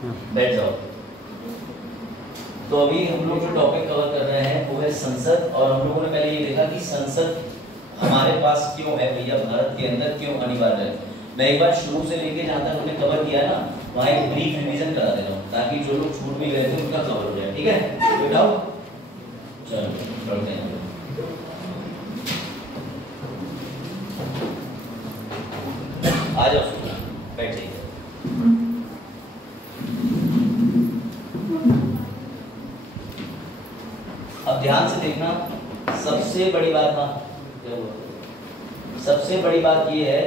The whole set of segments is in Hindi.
बैठ जाओ। तो अभी हम लोग जो टॉपिक कवर कर रहे हैं वो है संसद, और हम लोगों ने पहले ये देखा कि संसद हमारे पास क्यों है भैया, भारत के अंदर क्यों अनिवार्य है। मैं एक बार शुरू से लेके जहाँ तक हमने कवर किया ना वहाँ एक ब्रीफ रिवीजन करा देता हूँ ताकि जो लोग छूट भी गए थे उनका कवर हो जाए। ठीक है, बैठाओ, चलो पढ़ते हैं। आ जाओ, बैठ जाइए। अब ध्यान से देखना, सबसे बड़ी बात सबसे बड़ी बात ये है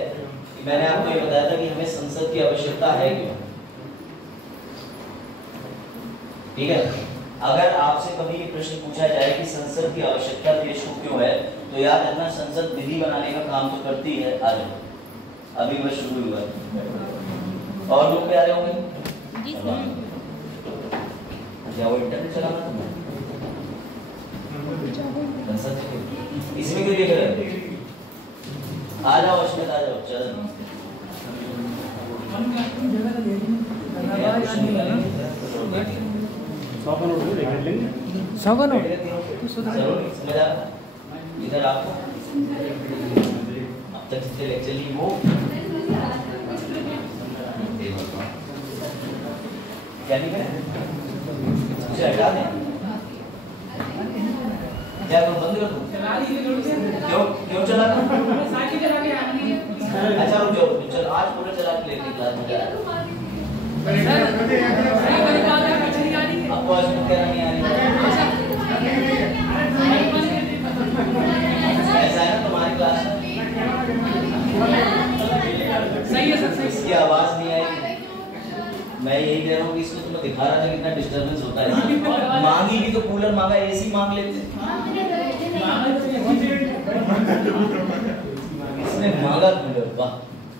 कि मैंने आपको ये बताया था कि हमें संसद की आवश्यकता है क्यों। ठीक है, अगर आपसे कभी ये प्रश्न पूछा जाए कि संसद की आवश्यकता देश को क्यों है, तो याद रखना संसद विधि बनाने का काम तो करती है। आ जाओ, अभी बस शुरू हुआ है। और लोग क्या आ रहे होंगे? क्या वो इंटरनेट चलाना तुम्हें? इसमें क्यों देख रहे हैं? आ जाओ अश्वित, आ जाओ। चलो इधर आपको अब तक जितने लेक्चर लिए वो क्या नहीं करें, हटा दें क्या तुम बंद कर दूं? क्यों चला अच्छा रुक जाओ, चल आज पूरा चला के लेते क्लास में। आपको आज क्या नहीं आ रही? ऐसा है ना तुम्हारी क्लास, सही है सर, इसकी आवाज नहीं आएगी। मैं यही कह रहा हूँ कि इसको तुम्हें दिखा रहा था कितना डिस्टर्बेंस होता है। मांगी भी तो कूलर मांगा, एसी मांग लेते। इसने मांगा कूलर, वाह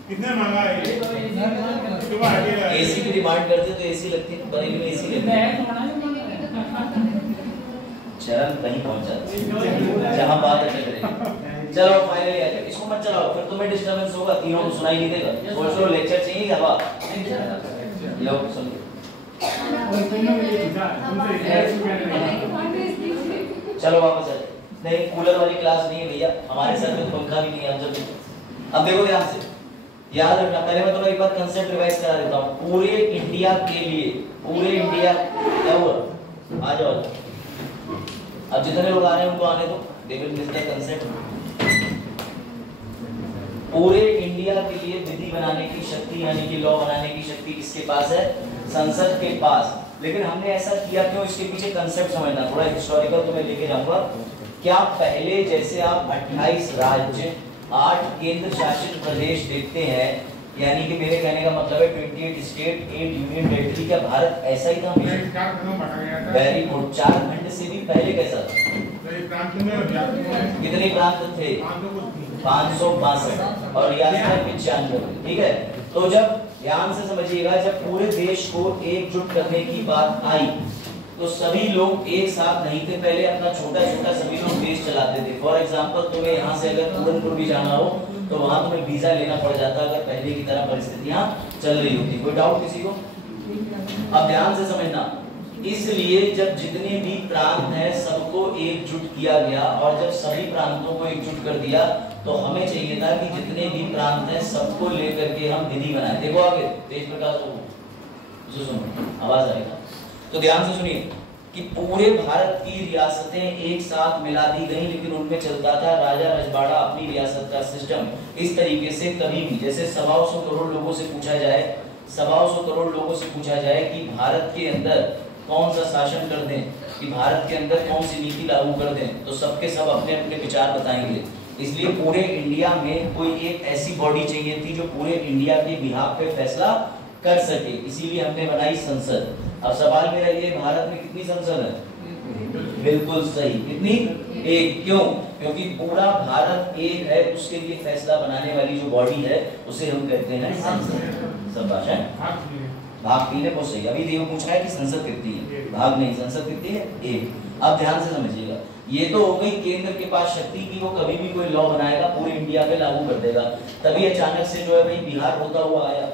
कितने मांगा है? एसी की डिमांड करते तो एसी लगती है, बरेली में एसी लगती है। चरण कहीं पहुंचा जहां बात अटक रही। चलो फाइनली आ जाओ, इसको मत चलाओ फिर तुम्हें डिस्टर्बेंस होगा, तीनों को सुनाई नहीं देगा। सोच लो लेक्चर चाहिए क्या? वाह लो सुन चलो वापस आ जाओ। नहीं कूलर वाली क्लास नहीं है भैया, हमारे सर में पंखा भी नहीं है। अब देखो ध्यान से, याद रखना। पहले मैं तुम्हें एक बार कंसेप्ट रिवाइज करा देता हूँ। पूरे इंडिया के लिए, पूरे इंडिया क्या हुआ? आ जाओ, अब जितने लोग आ रहे हैं उनको आने दो। They will miss the concept. पूरे इंडिया के लिए विधि बनाने की शक्ति यानी कि लॉ बनाने की शक्ति किसके पास है? संसद के पास। लेकिन हमने ऐसा किया क्यों, इसके पीछे कंसेप्ट समझना। थोड़ा हिस्टोरिकल तुम्हें लेके जाऊंगा। क्या पहले जैसे आप 28 राज्य 8 केंद्र शासित प्रदेश देखते हैं, यानी कि मेरे कहने का मतलब है 28 स्टेट 8 यूनियन टेरिटरी, क्या भारत ऐसा ही था? Very good. 4 खंड से भी पहले कैसा था? कितने प्रांत थे? 562 और रियासत 95। ठीक है, तो जब ध्यान से समझिएगा, जब पूरे देश को एकजुट करने की बात आई तो सभी लोग एक साथ नहीं थे। पहले अपना छोटा छोटा सभी लोग देश चलाते थे। फॉर एग्जांपल तुम्हें यहाँ से अगर पूरनपुर भी जाना हो तो वहां तुम्हें वीजा लेना पड़ जाता अगर पहले की तरह परिस्थितियां चल रही होती। कोई डाउट किसी को? अब ध्यान से समझना, इसलिए जब जितने भी प्रांत हैं सबको एकजुट किया गया, और जब सभी प्रांतों को एकजुट कर दिया तो हमें चाहिए था कि जितने भी प्रांत हैं सबको लेकर के हम विधि बनाए। देखो आगे तेज प्रकाश हो, सुनो आवाज आएगा तो ध्यान से सुनिए कि पूरे भारत की रियासतें एक साथ मिला दी गई, लेकिन उनमें चलता था राजा रजवाड़ा अपनी रियासत का सिस्टम। इस तरीके से कभी भी जैसे 125 करोड़ लोगों से पूछा जाए, 125 करोड़ लोगों से पूछा जाए कि भारत के अंदर कौन सा शासन कर दें, कि भारत के अंदर कौन सी नीति लागू कर दें, तो सबके सब अपने अपने विचार बताएंगे। इसलिए पूरे इंडिया में कोई एक ऐसी बॉडी चाहिए थी जो पूरे इंडिया के बिहाफ पे फैसला कर सके, इसीलिए हमने बनाई संसद। अब सवाल मेरा ये, भारत में कितनी संसद है? बिल्कुल सही, कितनी? एक। क्यों? क्योंकि पूरा भारत एक है, उसके लिए फैसला बनाने वाली जो बॉडी है उसे हम कहते हैं संसद। सब भाषा भाग 3 है, बहुत सही। अभी देखो पूछ रहा है कि संसद कितनी है, भाग नहीं, संसद कितनी है? एक। अब ध्यान से समझिएगा, ये तो हो गई केंद्र के पास शक्ति की, वो कभी भी कोई लॉ बनाएगा पूरे इंडिया पे लागू कर देगा। तभी अचानक से जो है भाई बिहार होता हुआ आया,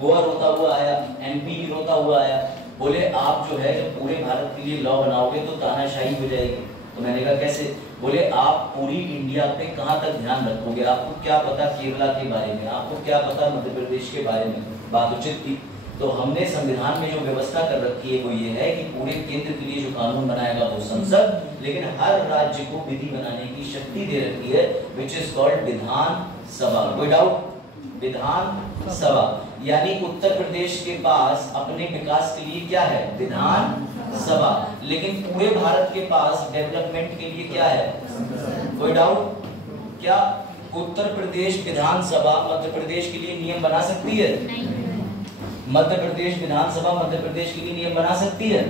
गोवा रोता हुआ आया, एमपी भी रोता हुआ आया, बोले आप जो है जब पूरे भारत के लिए लॉ बनाओगे तो तानाशाही हो जाएगी। तो मैंने कहा कैसे? बोले आप पूरी इंडिया पे कहाँ तक ध्यान रखोगे, आपको क्या पता केरला के बारे में, आपको क्या पता मध्य प्रदेश के बारे में। बात उचित थी। तो हमने संविधान में जो व्यवस्था कर रखी है वो ये है कि पूरे केंद्र के लिए जो कानून बनाएगा वो संसद, लेकिन हर राज्य को विधि बनाने की शक्ति दे रखी है, which is called Vidhan Sabha. कोई डाउट? विधान सभा। यानी उत्तर प्रदेश के पास अपने विकास के लिए क्या है? विधान सभा। लेकिन पूरे भारत के पास डेवलपमेंट के लिए क्या है? कोई डाउट? क्या उत्तर प्रदेश विधानसभा मध्य प्रदेश के लिए नियम बना सकती है? मध्य प्रदेश विधानसभा मध्य प्रदेश के लिए नियम बना सकती है?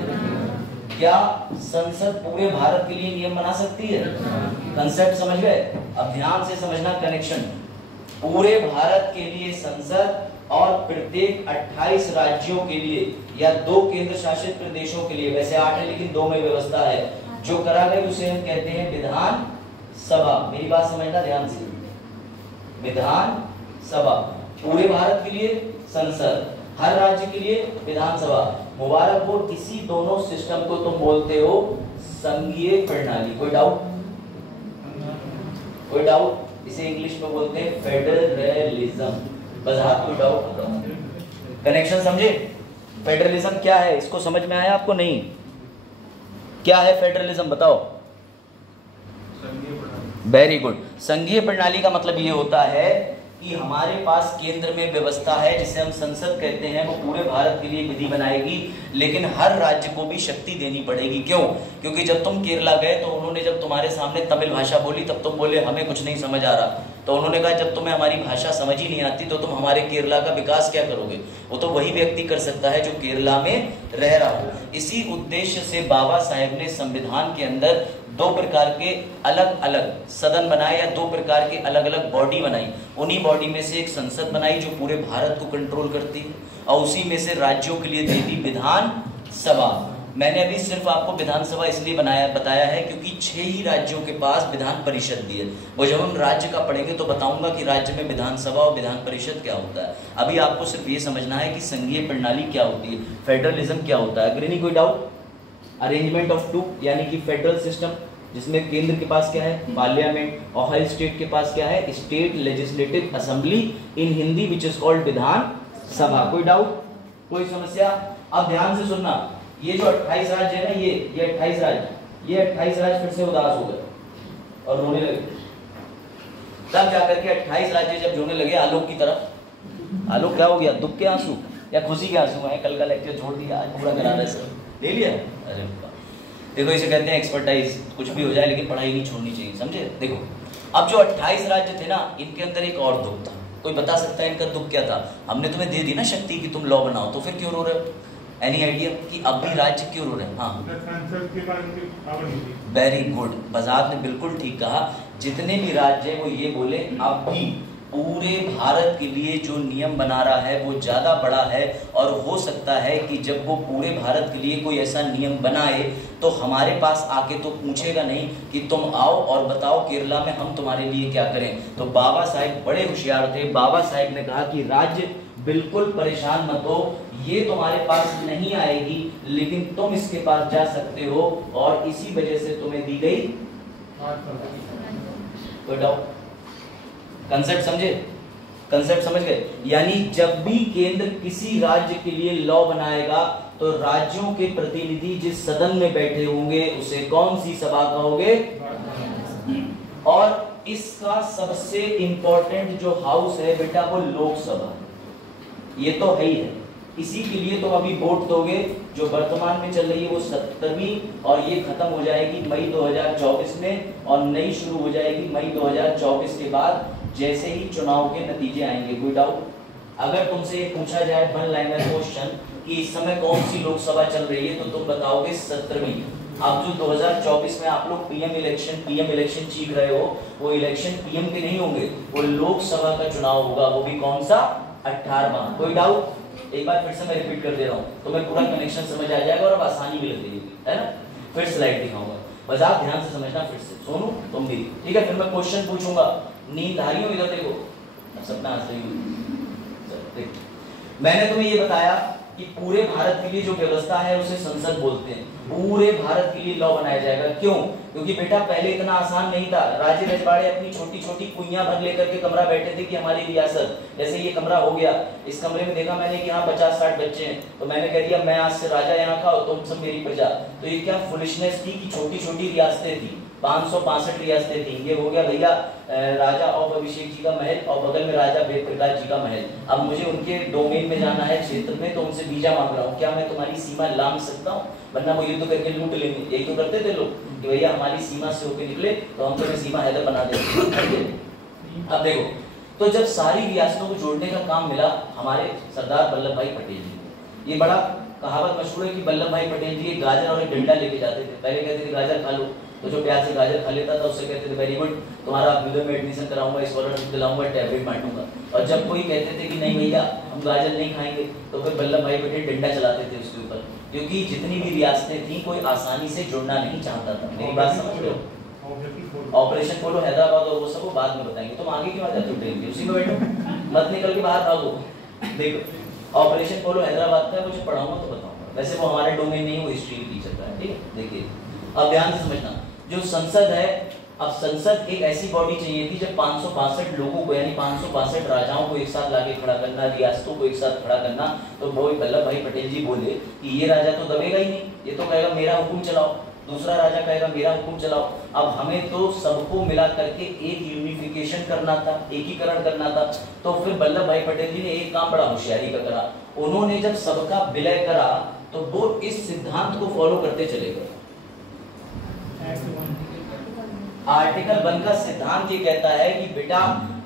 क्या संसद पूरे भारत के लिए नियम बना सकती है? कंसेप्ट समझ गए? अब ध्यान से समझना कनेक्शन। पूरे भारत के लिए संसद और प्रत्येक 28 राज्यों के लिए या 2 केंद्र शासित प्रदेशों के लिए, वैसे 8 है लेकिन 2 में व्यवस्था है, जो करा गई उसे हम कहते हैं विधान सभा। मेरी बात समझना ध्यान से। विधान सभा पूरे भारत के लिए संसद, हर राज्य के लिए विधानसभा। मुबारक हो, इसी दोनों सिस्टम को तुम बोलते हो संघीय प्रणाली। कोई डाउट? कोई डाउट? इसे इंग्लिश में बोलते हैं फेडरलिज्म। बजात कोई डाउट बताओ? कनेक्शन समझे? फेडरलिज्म क्या है, इसको समझ में आया आपको? नहीं, क्या है फेडरलिज्म बताओ? Very good. संघीय प्रणाली का मतलब ये होता है कि हमारे पास केंद्र में व्यवस्था है जिसे हम संसद कहते हैं, वो पूरे भारत के लिए विधि बनाएगी, लेकिन हर राज्य को भी शक्ति देनी पड़ेगी। क्यों? क्योंकि जब तुम केरला गए तो उन्होंने जब तुम्हारे सामने तमिल भाषा बोली तब तुम बोले हमें कुछ नहीं समझ आ रहा, तो उन्होंने कहा जब तुम्हें हमारी भाषा समझ ही नहीं आती तो तुम हमारे केरला का विकास क्या करोगे? वो तो वही व्यक्ति कर सकता है जो केरला में रह रहा हो। इसी उद्देश्य से बाबा साहेब ने संविधान के अंदर 2 प्रकार के अलग अलग सदन बनाए या 2 प्रकार के अलग अलग बॉडी बनाई। उन्हीं बॉडी में से एक संसद बनाई जो पूरे भारत को कंट्रोल करती है, और उसी में से राज्यों के लिए दे दी विधान सभा। मैंने अभी सिर्फ आपको विधानसभा इसलिए बताया है क्योंकि 6 ही राज्यों के पास विधान परिषद भी है। वो जब हम राज्य का पढ़ेंगे तो बताऊंगा कि राज्य में विधानसभा और विधान परिषद क्या होता है। अभी आपको सिर्फ ये समझना है कि संघीय प्रणाली क्या होती है, फेडरलिज्म क्या होता है। अग्रणी कोई डाउट? अरेंजमेंट ऑफ 2 यानी कि फेडरल सिस्टम, जिसमें केंद्र के पास क्या है? पार्लियामेंट, और हर स्टेट के पास क्या है? State legislative assembly, in Hindi which is called Vidhan Sabha. कोई डाउट? कोई समस्या? अब ध्यान से सुनना, ये जो 28 राज्य है ना, ये 28 राज्य, ये 28 राज्य फिर से उदास हो गए और रोने लगे। तब जाकर के 28 राज्य जब रोने लगे आलोक की तरफ। आलोक क्या हो गया? दुख के आंसू या खुशी के आंसू हैं? कल का लेक्चर छोड़ दिया, आज पूरा करा रहे सर, ले लिया। अरे देखो, इसे कहते हैं एक्सपर्टाइज। कुछ भी हो जाए लेकिन पढ़ाई नहीं छोड़नी चाहिए, समझे? देखो, अब जो 28 राज्य थे ना, इनके अंदर एक और दुख था। कोई बता सकता है इनका दुख क्या था? हमने तुम्हें दे दी ना शक्ति कि तुम लॉ बनाओ, तो फिर क्यों रो रहे हो? एनी आइडिया कि अब भी राज्य क्यों रो रहे हैं? हाँ, वेरी गुड, बजाज ने बिल्कुल ठीक कहा। जितने भी राज्य हैं वो ये बोले अब भी पूरे भारत के लिए जो नियम बना रहा है वो ज़्यादा बड़ा है, और हो सकता है कि जब वो पूरे भारत के लिए कोई ऐसा नियम बनाए तो हमारे पास आके तो पूछेगा नहीं कि तुम आओ और बताओ केरला में हम तुम्हारे लिए क्या करें। तो बाबा साहेब बड़े होशियार थे। बाबा साहेब ने कहा कि राज्य बिल्कुल परेशान मत हो, ये तुम्हारे पास नहीं आएगी, लेकिन तुम इसके पास जा सकते हो, और इसी वजह से तुम्हें दी गई। कोई डाउट? कंसेप्ट समझे? कंसेप्ट समझ गए? यानी जब भी केंद्र किसी राज्य के लिए लॉ बनाएगा तो राज्यों के प्रतिनिधि जिस सदन में बैठे होंगे उसे कौन सी सभा कहोगे? और इसका सबसे इंपॉर्टेंट जो हाउस है बेटा वो लोकसभा। ये तो है ही है। इसी के लिए तुम अभी वोट दोगे। जो वर्तमान में चल रही है वो 70वीं, और ये खत्म हो जाएगी मई 2024 में, और नई शुरू हो जाएगी मई 2024 के बाद, जैसे ही चुनाव के नतीजे आएंगे। कोई डाउट? अगर तुमसे ये पूछा जाए वन लाइनर क्वेश्चन कि इस समय कौन सी लोकसभा चल रही है, तो तुम बताओगे 70वीं। अब जो 2024 में आप लोग पीएम इलेक्शन चीख रहे हो, वो इलेक्शन पीएम के नहीं होंगे, वो लोकसभा का चुनाव होगा, वो भी कौन सा? 18वां। कोई डाउट? एक बार फिर से मैं रिपीट कर दे रहा हूँ, तुम्हें पूरा कनेक्शन समझ आ जाएगा और अब आसानी भी लगेगी, है ना? फिर स्लाइड दिखाऊंगा, बस आप ध्यान से समझना। फिर से सोनू तुम भी, ठीक है? फिर मैं क्वेश्चन पूछूंगा। नींदधारियों इधर देखो, सपना सही। मैंने तुम्हें ये बताया कि पूरे भारत के लिए जो व्यवस्था है उसे संसद बोलते हैं। पूरे भारत के लिए लॉ बनाया जाएगा। क्यों? क्योंकि बेटा पहले इतना आसान नहीं था। राजे रजवाड़े अपनी छोटी छोटी कुइयां भर लेकर के कमरा बैठे थे कि हमारी रियासत, जैसे ये कमरा हो गया, इस कमरे में देखा मैंने कि यहाँ 50-60 बच्चे हैं, तो मैंने कह दिया मैं आज से राजा यहाँ का, तुम सब मेरी प्रजा। तो ये क्या फुलिशनेस थी कि छोटी छोटी रियासतें थी, 565 रियासतें थी। ये हो गया भैया राजा और अभिषेक जी का महल और बगल में राजा वेद प्रकाश जी का महल। अब मुझे उनके डोमेन में जाना है, क्षेत्र में, तो उनसे वीजा मांग रहा हूँ। क्या मैं तुम्हारी सीमा लांघ सकता हूँ? वरना वो युद्ध करके लूट लेंगे। यही तो करते थे लोग कि भैया हमारी सीमा से होकर निकले तो हम तुम्हें सीमा हैदर बना देंगे। अब देखो, तो जब सारी रियासतों को जोड़ने का काम मिला हमारे सरदार वल्लभ भाई पटेल जी को। ये बड़ा कहावत मशहूर है कि वल्लभ भाई पटेल जी एक गाजर और एक डंडा लेके जाते थे। पहले कहते थे गाजर खा लो, तो जो प्यार से गाजर खा लेता था उससे कहते थे वेरी गुड, तुम्हारा विदो में एडमिशन कराऊंगा, स्कॉलरशिप दिलाऊंगा, टैबलेट बांटूंगा। और जब कोई कहते थे कि नहीं भैया हम गाजर नहीं खाएंगे, तो फिर वल्लभ भाई पटेल डंडा चलाते थे उसके ऊपर। क्योंकि जितनी भी रियासतें थी कोई आसानी से जुड़ना नहीं चाहता था। मेरी बात समझ रहे हो? ऑपरेशन पोलो हैदराबाद और वो सब बाद में बताएंगे। तुम आगे क्यों आ जाते हो ट्रेन के? उसी में बैठो, मत निकल के बाहर भागो। देखो ऑपरेशन पोलो हैदराबाद का मुझे पढ़ाऊंगा तो बताऊंगा, वैसे वो हमारे डोमेन नहीं, वो हिस्ट्री की टीचर का है। ठीक है, देखिए अब ध्यान से समझना। जो संसद है, अब संसद एक ऐसी बॉडी चाहिए थी जब 562 लोगों को यानी 562 राजाओं को एक साथ लाके खड़ा करना, रियासतों को एक साथ खड़ा करना। तो वल्लभ भाई पटेल जी बोले कि ये राजा तो दबेगा ही नहीं, ये तो कहेगा मेरा हुक्म चलाओ, दूसरा राजा कहेगा मेरा हुक्म चलाओ। अब हमें तो सबको मिला करके एक यूनिफिकेशन करना था, एकीकरण करना था। तो फिर वल्लभ भाई पटेल जी ने एक काम बड़ा होशियारी का करा। उन्होंने जब सबका विलय करा तो वो इस सिद्धांत को फॉलो करते चले गए। आर्टिकल 1 का सिद्धांत ये कहता है कि बेटा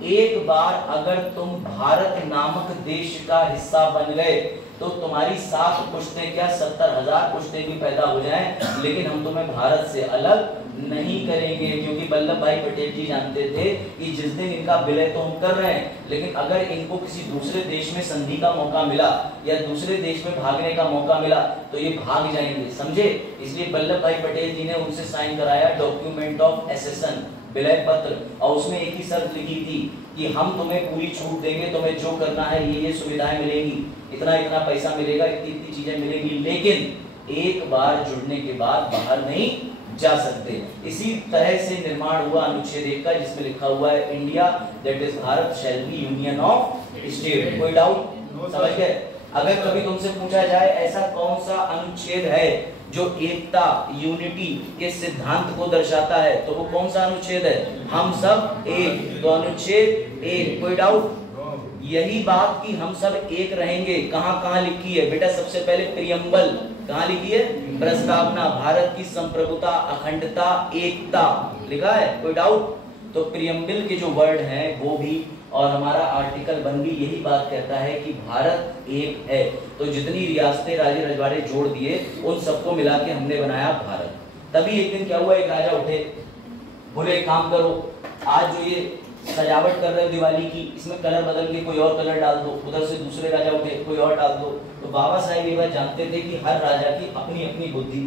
एक बार अगर तुम भारत नामक देश का हिस्सा बन गए तो तुम्हारी 7 पुश्तें क्या 70,000 पुश्तें भी पैदा हो जाएं, लेकिन हम तुम्हें भारत से अलग नहीं करेंगे। क्योंकि वल्लभ भाई पटेल जी जानते थे कि जिस दिन इनका विलय तो हम कर रहे हैं, लेकिन अगर इनको किसी दूसरे देश में संधि का मौका मिला या दूसरे देश में भागने का मौका मिला तो ये भाग जाएंगे, समझे? इसलिए वल्लभ भाई पटेल जी ने उनसे साइन कराया डॉक्यूमेंट ऑफ एसेशन, विलय पत्र, और उसमें एक ही शर्त लिखी थी कि हम तुम्हें पूरी छूट देंगे, तुम्हें जो करना है ये सुविधाएं मिलेंगी, इतना इतना पैसा मिलेगा, इतनी इतनी चीजें मिलेंगी, लेकिन एक बार जुड़ने के बाद बाहर नहीं जा सकते। इसी तरह से निर्माण हुआ अनुच्छेद 1 का, जिसमें लिखा हुआ है India that is Bharat shall be union of state. कोई डाउट? समझ गए? अगर कभी तुमसे पूछा जाए ऐसा कौन सा अनुच्छेद है जो एकता, यूनिटी के सिद्धांत को दर्शाता है, तो वो कौन सा अनुच्छेद है? हम सब एक। तो अनुच्छेद 1। कोई डाउट? यही बात कि हम सब एक रहेंगे कहां कहां लिखी है बेटा? सबसे पहले प्रियम्बल कहां लिखी है? प्रस्तावना, भारत की संप्रभुता, अखंडता, एकता लिखा है। कोई डाउट? तो प्रियम्बल के जो वर्ड हैं वो भी, और हमारा आर्टिकल 1 भी यही बात कहता है कि भारत एक है। तो जितनी रियासतें राजे रजवाड़े जोड़ दिए उन सबको मिला के हमने बनाया भारत। तभी एक दिन क्या हुआ, एक राजा उठे, बोले एक काम करो, आज जो ये सजावट कर रहे हो दिवाली की, इसमें कलर बदल के कोई और कलर डाल दो। उधर से दूसरे राजा उठे, कोई और डाल दो। तो बाबा साहेब ये बात जानते थे कि हर राजा की अपनी अपनी बुद्धि,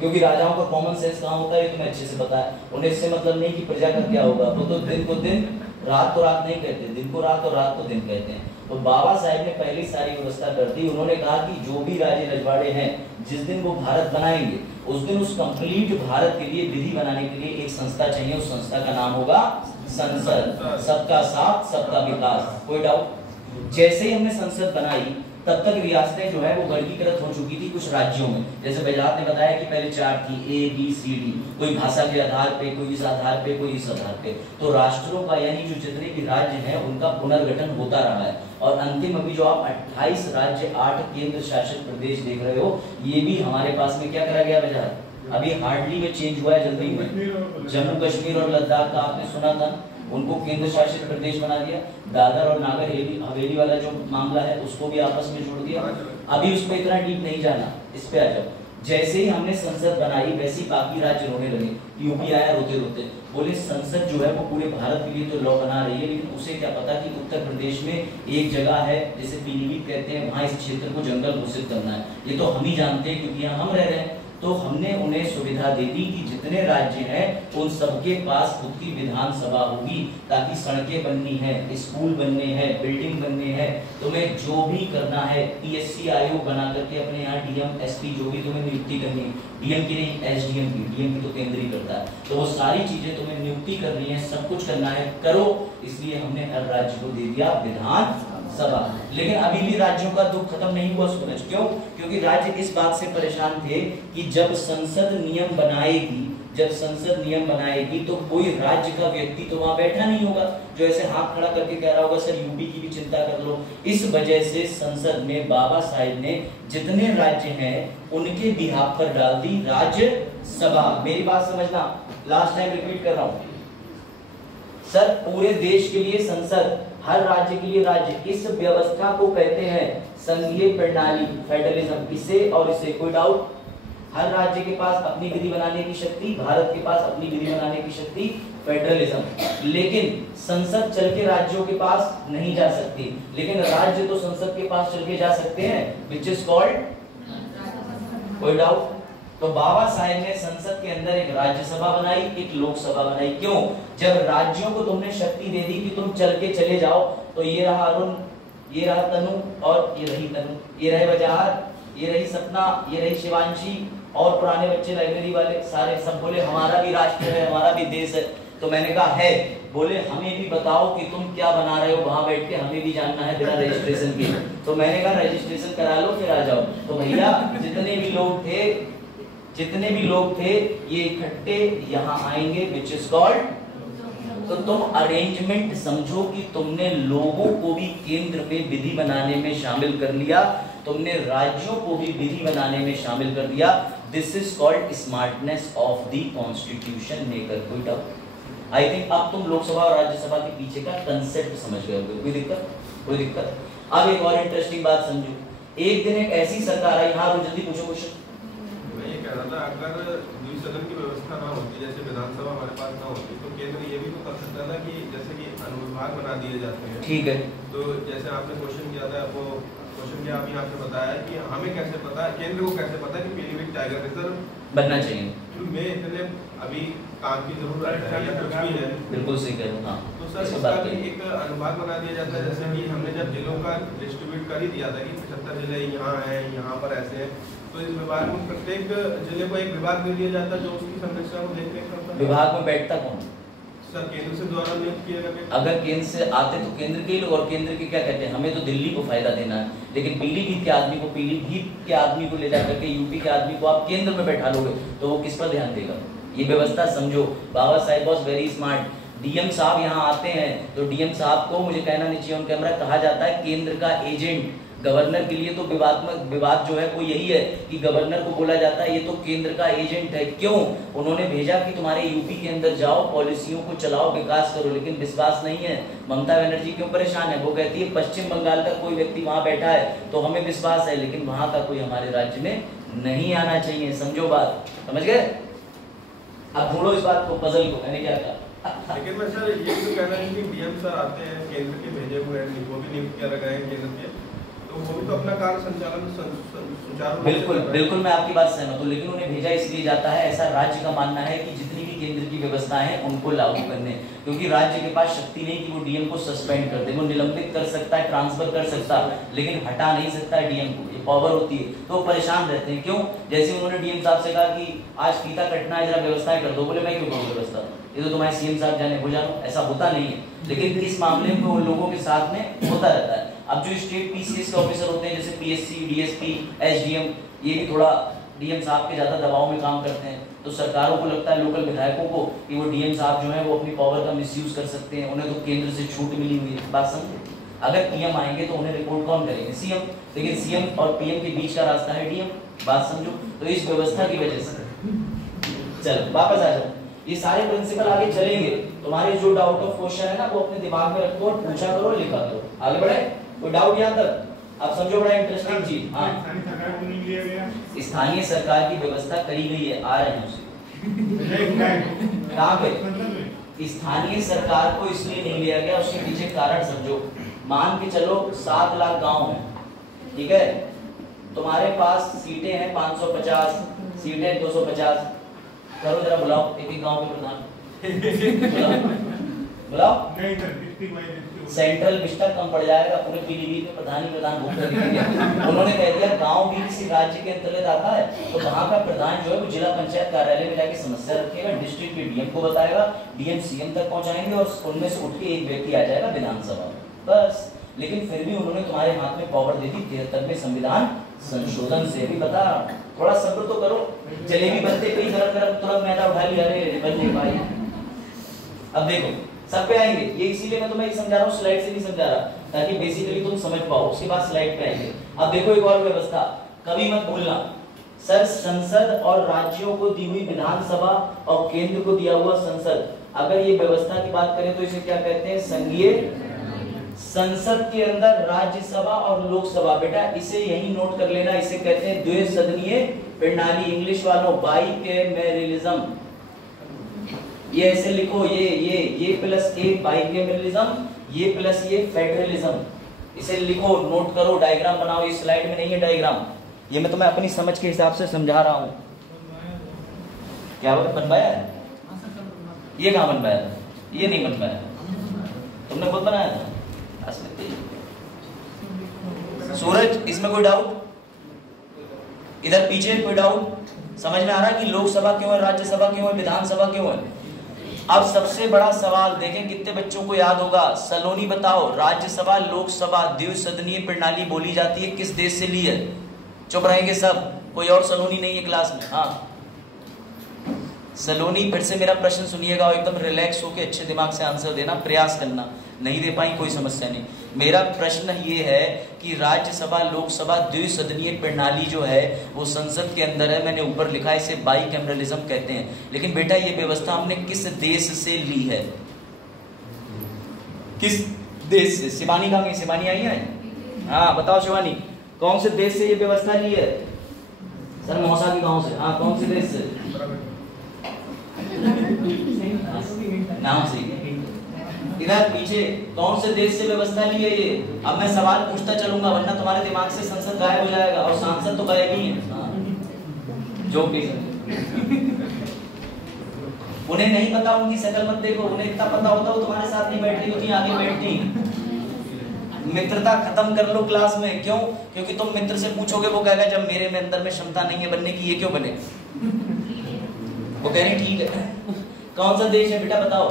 क्योंकि राजाओं का कॉमन सेंस कहाँ होता है तुम्हें अच्छे से पता है। उन्हें इससे मतलब नहीं कि प्रजा का क्या होगा, वो तो दिन को दिन, रात को रात नहीं कहते, दिन को रात और रात को दिन कहते हैं। तो बाबा साहेब ने पहली सारी व्यवस्था कर दी। उन्होंने कहा कि जो भी राजे रजवाड़े हैं जिस दिन वो भारत बनाएंगे उस दिन उस कंप्लीट भारत के लिए विधि बनाने के लिए एक संस्था चाहिए, उस संस्था का नाम होगा संसद। सबका साथ सबका विकास। कोई डाउट? जैसे ही हमने संसद बनाई तब तक रियासतें जो है वो वर्गीकृत हो चुकी थी कुछ राज्यों में। जैसे बजात ने बताया कि पहले 4 थी, A, B, C, D, कोई भाषा के आधार पे, कोई इस आधार पे, कोई इस आधार पे। तो राष्ट्रों का यानी जो जितने भी राज्य हैं उनका पुनर्गठन होता रहा है। और अंतिम अभी जो आप 28 राज्य 8 केंद्र शासित प्रदेश देख रहे हो, ये भी हमारे पास में क्या करा गया बजात? अभी हार्डली में चेंज हुआ है, जल्दी में। जम्मू कश्मीर और लद्दाख का आपने सुना था, उनको केंद्र शासित प्रदेश बना दिया। दादर और नागर हवेली वाला जो मामला है उसको भी आपस में जोड़ दिया। अभी उस पर इतना डीप नहीं जाना, इस पे आ जाओ। जैसे ही हमने संसद बनाई वैसे ही बाकी राज्य रोने लगे। यूपी आया रोते रोते, बोले संसद जो है वो पूरे भारत के लिए तो लॉ बना रही है, लेकिन उसे क्या पता कि उत्तर प्रदेश में एक जगह है जिसे पीलीभीत कहते हैं, वहां इस क्षेत्र को जंगल घोषित करना है। ये तो हम ही जानते हैं क्योंकि यहाँ हम रह रहे हैं। तो हमने उन्हें सुविधा दे दी कि जितने राज्य हैं उन सबके पास खुद की विधानसभा होगी, ताकि सड़कें बननी है, स्कूल बनने हैं, बिल्डिंग बनने हैं, तुम्हें जो भी करना है, पीएससी आयोग बना करके अपने यहाँ डीएम एसपी जो भी तुम्हें नियुक्ति करनी है, डीएम की नहीं एसडीएम की, डीएम की तो केंद्र ही करता है, तो वो सारी चीजें तुम्हें नियुक्ति करनी है, सब कुछ करना है, करो। इसलिए हमने हर राज्य को दे दिया विधानसभा। लेकिन अभी भी राज्यों का दुख खत्म नहीं हुआ सूरज, क्यों? क्योंकि राज्य इस बात से परेशान थे कि जब संसद नियम बनाएगी, जब संसद नियम बनाएगी तो कोई राज्य का व्यक्ति तो वहां बैठा नहीं होगा जो ऐसे हाथ खड़ा करके कह रहा होगा सर यूपी की भी चिंता कर लो। इस वजह से संसद में बाबा साहेब ने जितने राज्य हैं उनके बिहाफ पर डाल दी राज्यसभा। मेरी बात समझना, लास्ट टाइम रिपीट कर रहा हूं सर, पूरे देश के लिए संसद, हर राज्य के लिए राज्य, इस व्यवस्था को कहते हैं संघीय प्रणाली, फेडरलिज्म। इसे और इसे कोई डाउट? हर राज्य के पास अपनी विधि बनाने की शक्ति, भारत के पास अपनी विधि बनाने की शक्ति, फेडरलिज्म। लेकिन संसद चल के राज्यों के पास नहीं जा सकती, लेकिन राज्य तो संसद के पास चल के जा सकते हैं, विच इज कॉल्ड, कोई डाउट? तो बाबा साहेब ने संसद के अंदर एक राज्यसभा बनाई, एक लोकसभा बनाई। क्यों? जब राज्यों को तुमने शक्ति दे दी कि तुम चल के चले जाओ, तो ये रहा अरुण, ये रहा तनु, और ये रही तनु, ये रहे वजाहत, ये रही सपना, ये रही शिवांशी, और पुराने बच्चे लाइब्रेरी वाले सारे सब बोले हमारा भी राष्ट्र है, हमारा भी देश है। तो मैंने कहा है, बोले हमें भी बताओ कि तुम क्या बना रहे हो वहां बैठ के, हमें भी जानना है बिना रजिस्ट्रेशन के। तो मैंने कहा रजिस्ट्रेशन करा लो फिर आ जाओ। तो भैया जितने भी लोग थे ये इकट्ठे यहाँ आएंगे, विच इज कॉल्ड। तो तुम अरेंजमेंट समझो कि तुमने लोगों को भी केंद्र में विधि बनाने में शामिल कर लिया, तुमने राज्यों को भी विधि बनाने में शामिल कर दिया। This is called smartness of the constitution maker. कोई डाउट? आई थिंक अब तुम लोकसभा और राज्यसभा के पीछे का कंसेप्ट समझ गए होगे। कोई दिक्कत? कोई दिक्कत? अब एक और इंटरेस्टिंग बात समझो, एक दिन एक ऐसी सरकार आई, हाँ तो जल्दी पूछो क्वेश्चन। मैं ये कह रहा था अगर द्विसदन की व्यवस्था ना होती, जैसे विधानसभा हमारे पास ना होती, तो केंद्र ये भी तो कर सकता था कि जैसे कि अनुविभाग बना दिए जाते हैं। ठीक है। तो जैसे आपने क्वेश्चन किया था, वो क्वेश्चन किया अभी आपने बताया कि हमें कैसे पता है, केंद्र को कैसे पता है कि पीलीभीत टाइगर रिजर्व बनना चाहिए, में इतने अभी काम की जरूरत है या कुछ भी है। बिल्कुल सही कह रहे हो। हाँ तो सर इसका भी एक अनुभाग बना दिया जाता है, जैसे कि हमने जब जिलों का डिस्ट्रीब्यूट कर ही दिया था कि 75 जिले यहाँ हैं, यहाँ पर ऐसे हैं, तो इस विभाग में प्रत्येक जिले को एक विभाग दे दिया जाता है जो उसकी संरचना को देख करता है। विभाग में बैठता कौन? सर केंद्र से द्वारा नियुक्त किया गया। अगर केंद्र से आते तो केंद्र के लोग, और केंद्र के क्या कहते हैं, हमें तो दिल्ली को फायदा देना है, लेकिन पीलीभीत के आदमी को, पीलीभीत के आदमी को ले जा करके यूपी के आदमी को आप केंद्र में बैठा लोगे तो वो किस पर ध्यान देगा? ये व्यवस्था समझो। Baba Saheb was very smart. DM साहब यहाँ आते हैं तो डीएम साहब को, मुझे कहना नहीं चाहिए ऑन कैमरा, कहा जाता है केंद्र का एजेंट। गवर्नर के लिए तो विवाद जो है वो यही है कि गवर्नर को बोला जाता है ये तो केंद्र का एजेंट है। क्यों? उन्होंने भेजा कि तुम्हारे यूपी के अंदर जाओ, पॉलिसियों को चलाओ, विकास करो। लेकिन विश्वास नहीं है। ममता बनर्जी क्यों परेशान है? वो कहती है पश्चिम बंगाल का कोई व्यक्ति वहां बैठा है तो हमें विश्वास है, लेकिन वहां का कोई हमारे राज्य में नहीं आना चाहिए। समझो बात, समझ गए? अब ढूंढो इस बात को, पजल को। मैंने क्या कहा? लेकिन मैं सर ये भी कहना है कि डीएम सर आते हैं केंद्र के भेजे हुए हैं, वो भी नियुक्त किया गए हैं केंद्र के, तो वो भी तो अपना कार्य संचालन सुचारू। बिल्कुल बिल्कुल, मैं आपकी बात सहमत हूँ, लेकिन उन्हें भेजा इसलिए जाता है, ऐसा राज्य का मानना है कि जितनी भी केंद्र की व्यवस्था है उनको लागू करने, क्योंकि राज्य के पास शक्ति नहीं कि वो डीएम को सस्पेंड कर दे। वो निलंबित कर सकता है, ट्रांसफर कर सकता है, लेकिन हटा नहीं सकता है डीएम को, ये पावर होती है। तो वो परेशान रहते हैं। क्यों? जैसे उन्होंने डीएम साहब से कहा कि आज फीता कटना है, जरा व्यवस्थाएं कर दो। बोले मैं क्यों करूँ व्यवस्था, ये तो तुम्हारे सीएम साहब जाने, हो जानो। ऐसा होता नहीं है, लेकिन इस मामले में उन लोगों के साथ में होता रहता है। अब जो स्टेट पीसीएस के ऑफिसर होते हैं, जैसे पीएससी, डीएसपी, एसडीएम, ये भी थोड़ा डीएम साहब के ज्यादा दबाव में काम करते हैं। तो सरकारों को लगता है, लोकल विधायकों को, कि वो डीएम साहब जो है वो अपनी पावर का मिसयूज कर सकते हैं, उन्हें तो केंद्र से छूट मिली हुई है। बात समझे? अगर पीएम आएंगे तो उन्हें रिपोर्ट कौन करेंगे? सीएम। लेकिन सीएम और पीएम के बीच का रास्ता है डीएम। बात समझो? तो इस व्यवस्था की वजह से, चलो वापस आ जाओ, ये सारे प्रिंसिपल आगे चलेंगे। तुम्हारे जो डाउट ऑफ क्वेश्चन है ना वो अपने दिमाग में रखो और पूछा करो, लिखा करो। आगे बढ़े? कोई डाउट यहाँ तक? अब समझो, बड़ा इंटरेस्टिंग चीज। हाँ, स्थानीय सरकार की व्यवस्था करी गई है, आ रहे हैं उसे। कहाँ पे? स्थानीय सरकार को इसलिए नहीं लिया गया, उसके पीछे कारण समझो। मान के चलो 7 लाख गांव है, ठीक है? तुम्हारे पास सीटें हैं 550, सीटें 250, करो जरा, बुलाओ एक एक गांव के प्रधान, बुलाओ। सेंट्रल विस्टा कम पड़ जाएगा, पूरे पीलीभीत में प्रधान ही प्रधान भूख लगी है। उन्होंने कह दिया गांव भी किसी राज्य के अंतर्गत आता है तो वहां का प्रधान जो है वो जिला पंचायत कार्यालय में जाके समस्या रखेगा, डिस्ट्रिक्ट के डीएम को बताएगा, डीएम सीएम तक पहुंचाएंगे और उनमें से उठ के एक व्यक्ति आ जाएगा विधानसभा में, बस। लेकिन फिर भी उन्होंने तुम्हारे हाथ में पावर दे दी 73वें संविधान संशोधन से। भी बता, थोड़ा सब्र तो करो, जलेबी बनते पे ही गरम गरम तुरंत मैदा उठा लिया, अरे बन नहीं पाई। अब देखो सब पे आएंगे, ये इसीलिए मैं तुम्हें समझा रहा हूँ, स्लाइड से नहीं समझा रहा, ताकि बेसिकली तुम समझ पाओ, उसके बाद स्लाइड पे आएंगे। अब देखो एक और व्यवस्था, कभी मत भूलना सर, संसद और राज्यों को दी हुई विधानसभा और केंद्र को दिया हुआ संसद, अगर ये व्यवस्था की बात करें तो इसे क्या कहते हैं, संघीय। संसद के अंदर राज्यसभा और लोकसभा, बेटा इसे यही नोट कर लेना, इसे कहते हैं द्विसदनीय प्रणाली, इंग्लिश वालों बाइकैमेरलिज्म। ये ऐसे लिखो, ये प्लस ए बाइकैमेरलिज्म, ये प्लस ये फेडरलिज्म, इसे लिखो, नोट करो, डायग्राम बनाओ। इस स्लाइड में नहीं है डायग्राम, ये मैं तुम्हें अपनी समझ के हिसाब से समझा रहा हूँ। क्या बनवाया है? ये कहाँ बनवाया था? ये नहीं बनवाया, तुमने खुद बनाया था। सूरज, इसमें कोई डाउट? इधर पीछे कोई डाउट? समझ में आ रहा है कि लोकसभा क्यों है, राज्यसभा क्यों है, विधानसभा क्यों है? अब सबसे बड़ा सवाल देखें कितने बच्चों को याद होगा। सलोनी बताओ, राज्यसभा लोकसभा द्विसदनीय प्रणाली बोली जाती है किस देश से ली है? चुप रहेंगे सब, कोई और सलोनी नहीं है क्लास में। हाँ सलोनी, फिर से मेरा प्रश्न सुनिएगा और एकदम रिलैक्स होकर अच्छे दिमाग से आंसर देना, प्रयास करना। नहीं दे पाई कोई समस्या नहीं। मेरा प्रश्न ये है कि राज्यसभा लोकसभा द्विसदनीय प्रणाली जो है वो संसद के अंदर है, मैंने ऊपर लिखा है इसे बाइकैमरलिज्म कहते हैं। लेकिन बेटा ये व्यवस्था हमने किस देश से ली है? किस देश से? शिवानी कहाँ गई? शिवानी आई है? हाँ बताओ शिवानी, कौन से देश से ये व्यवस्था ली है? सर मौसा की गांव से। हाँ कौन से देश से? नाम से। इधर पीछे कौन से देश से व्यवस्था ली है ये? अब मैं सवाल पूछता चलूंगा वरना तुम्हारे दिमाग से संसद गायब हो जाएगा और सांसद तो गायब ही है। जो भी उन्हें नहीं पता, उनकी शक्ल मत देखो, उन्हें इतना पता होता वो तुम्हारे साथ नहीं बैठ रही होती, आगे बैठती। मित्रता खत्म कर लो क्लास में। क्यों? क्योंकि तुम मित्र से पूछोगे वो कहेगा जब मेरे में अंदर में क्षमता नहीं है बनने की, ये क्यों बने? वो कह रही ठीक है। कौन सा देश है बेटा बताओ?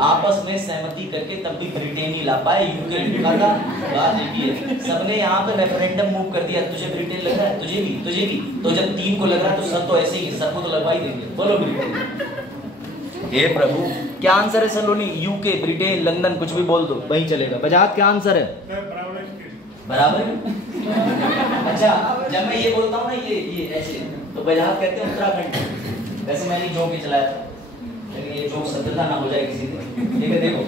आपस में सहमति करके तब भी ब्रिटेन ही ला पाए, यूके लिखा था, बात एक ही है। सबने यहाँ पे रेफरेंडम मूव कर दिया, तुझे ब्रिटेन लग रहा है, तुझे भी। तो जब 3 को लग रहा है तो सब तो ऐसे ही, सबको तो लगवा ही देंगे। बोलो ब्रिटेन। हे प्रभु, क्या आंसर है सलोनी? यूके, ब्रिटेन, लंदन, कुछ भी बोल दो वही चलेगा। बजाज क्या आंसर है? बराबर। अच्छा जब मैं ये बोलता हूँ ना ये ऐसे, तो बजाज कहते हैं उत्तराखंड। वैसे मैंने जोक ही चलाया था, लेकिन ये जोक सत्यता ना हो जाए किसी दिन। ठीक है देखो,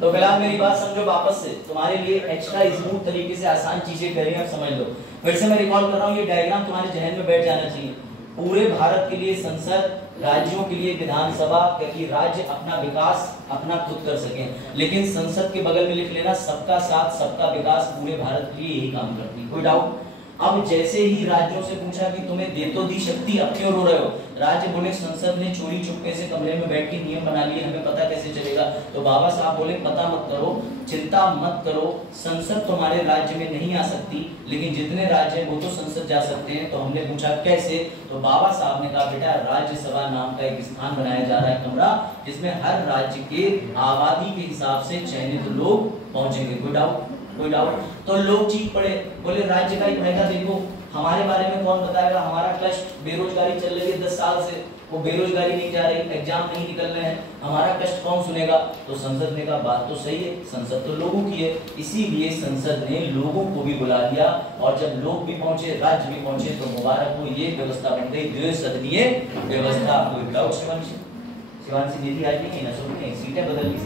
तो फिलहाल मेरी बात समझो वापस से, तुम्हारे लिए एक्स्ट्रा स्मूथ तरीके से आसान चीजें कर रही हैं, समझ लो। फिर से मैं रिकॉल कर रहा हूँ, ये डायग्राम तुम्हारे जहन में बैठ जाना चाहिए। पूरे भारत के लिए संसद, राज्यों के लिए विधानसभा, क्योंकि राज्य अपना विकास अपना खुद कर सके। लेकिन संसद के बगल में लिख लेना सबका साथ सबका विकास, पूरे भारत के लिए यही काम करती है। कोई डाउट? अब जैसे ही राज्यों से पूछा कि तुम्हें दे तो दी शक्ति, अब क्यों रो रहे हो? राज्य बोले संसद ने चोरी चुपके से कमरे में बैठ के नियम बना लिए, हमें पता कैसे चलेगा? तो बाबा साहब बोले पता मत करो, चिंता मत करो, संसद तुम्हारे राज्य में नहीं आ सकती, लेकिन जितने राज्य हैं वो तो संसद जा सकते हैं। तो हमने पूछा कैसे? तो बाबा साहब ने कहा बेटा राज्यसभा नाम का एक स्थान बनाया जा रहा है, कमरा, जिसमें हर राज्य के आबादी के हिसाब से चयनित लोग पहुंचेंगे। कोई डाउट? कोई डाउट? तो लोग चीख पड़े, बोले राज्य का ही फायदा देखो, हमारे बारे में कौन बताएगा? हमारा कष्ट, बेरोजगारी चल रही है 10 साल से, वो बेरोजगारी नहीं जा रही, एग्जाम नहीं निकल रहे हैं, हमारा कष्ट कौन सुनेगा? तो संसद ने कहा बात तो सही है, संसद तो लोगों की है, इसीलिए संसद ने लोगों को भी बुला लिया। और जब लोग भी पहुंचे, राज्य भी पहुंचे, तो मुबारक हो, ये व्यवस्था बन गई द्विसदनीय व्यवस्था। कोई डाउट? शिवांशी दीदी आज नहीं ना, सुन सीटें बदल ली,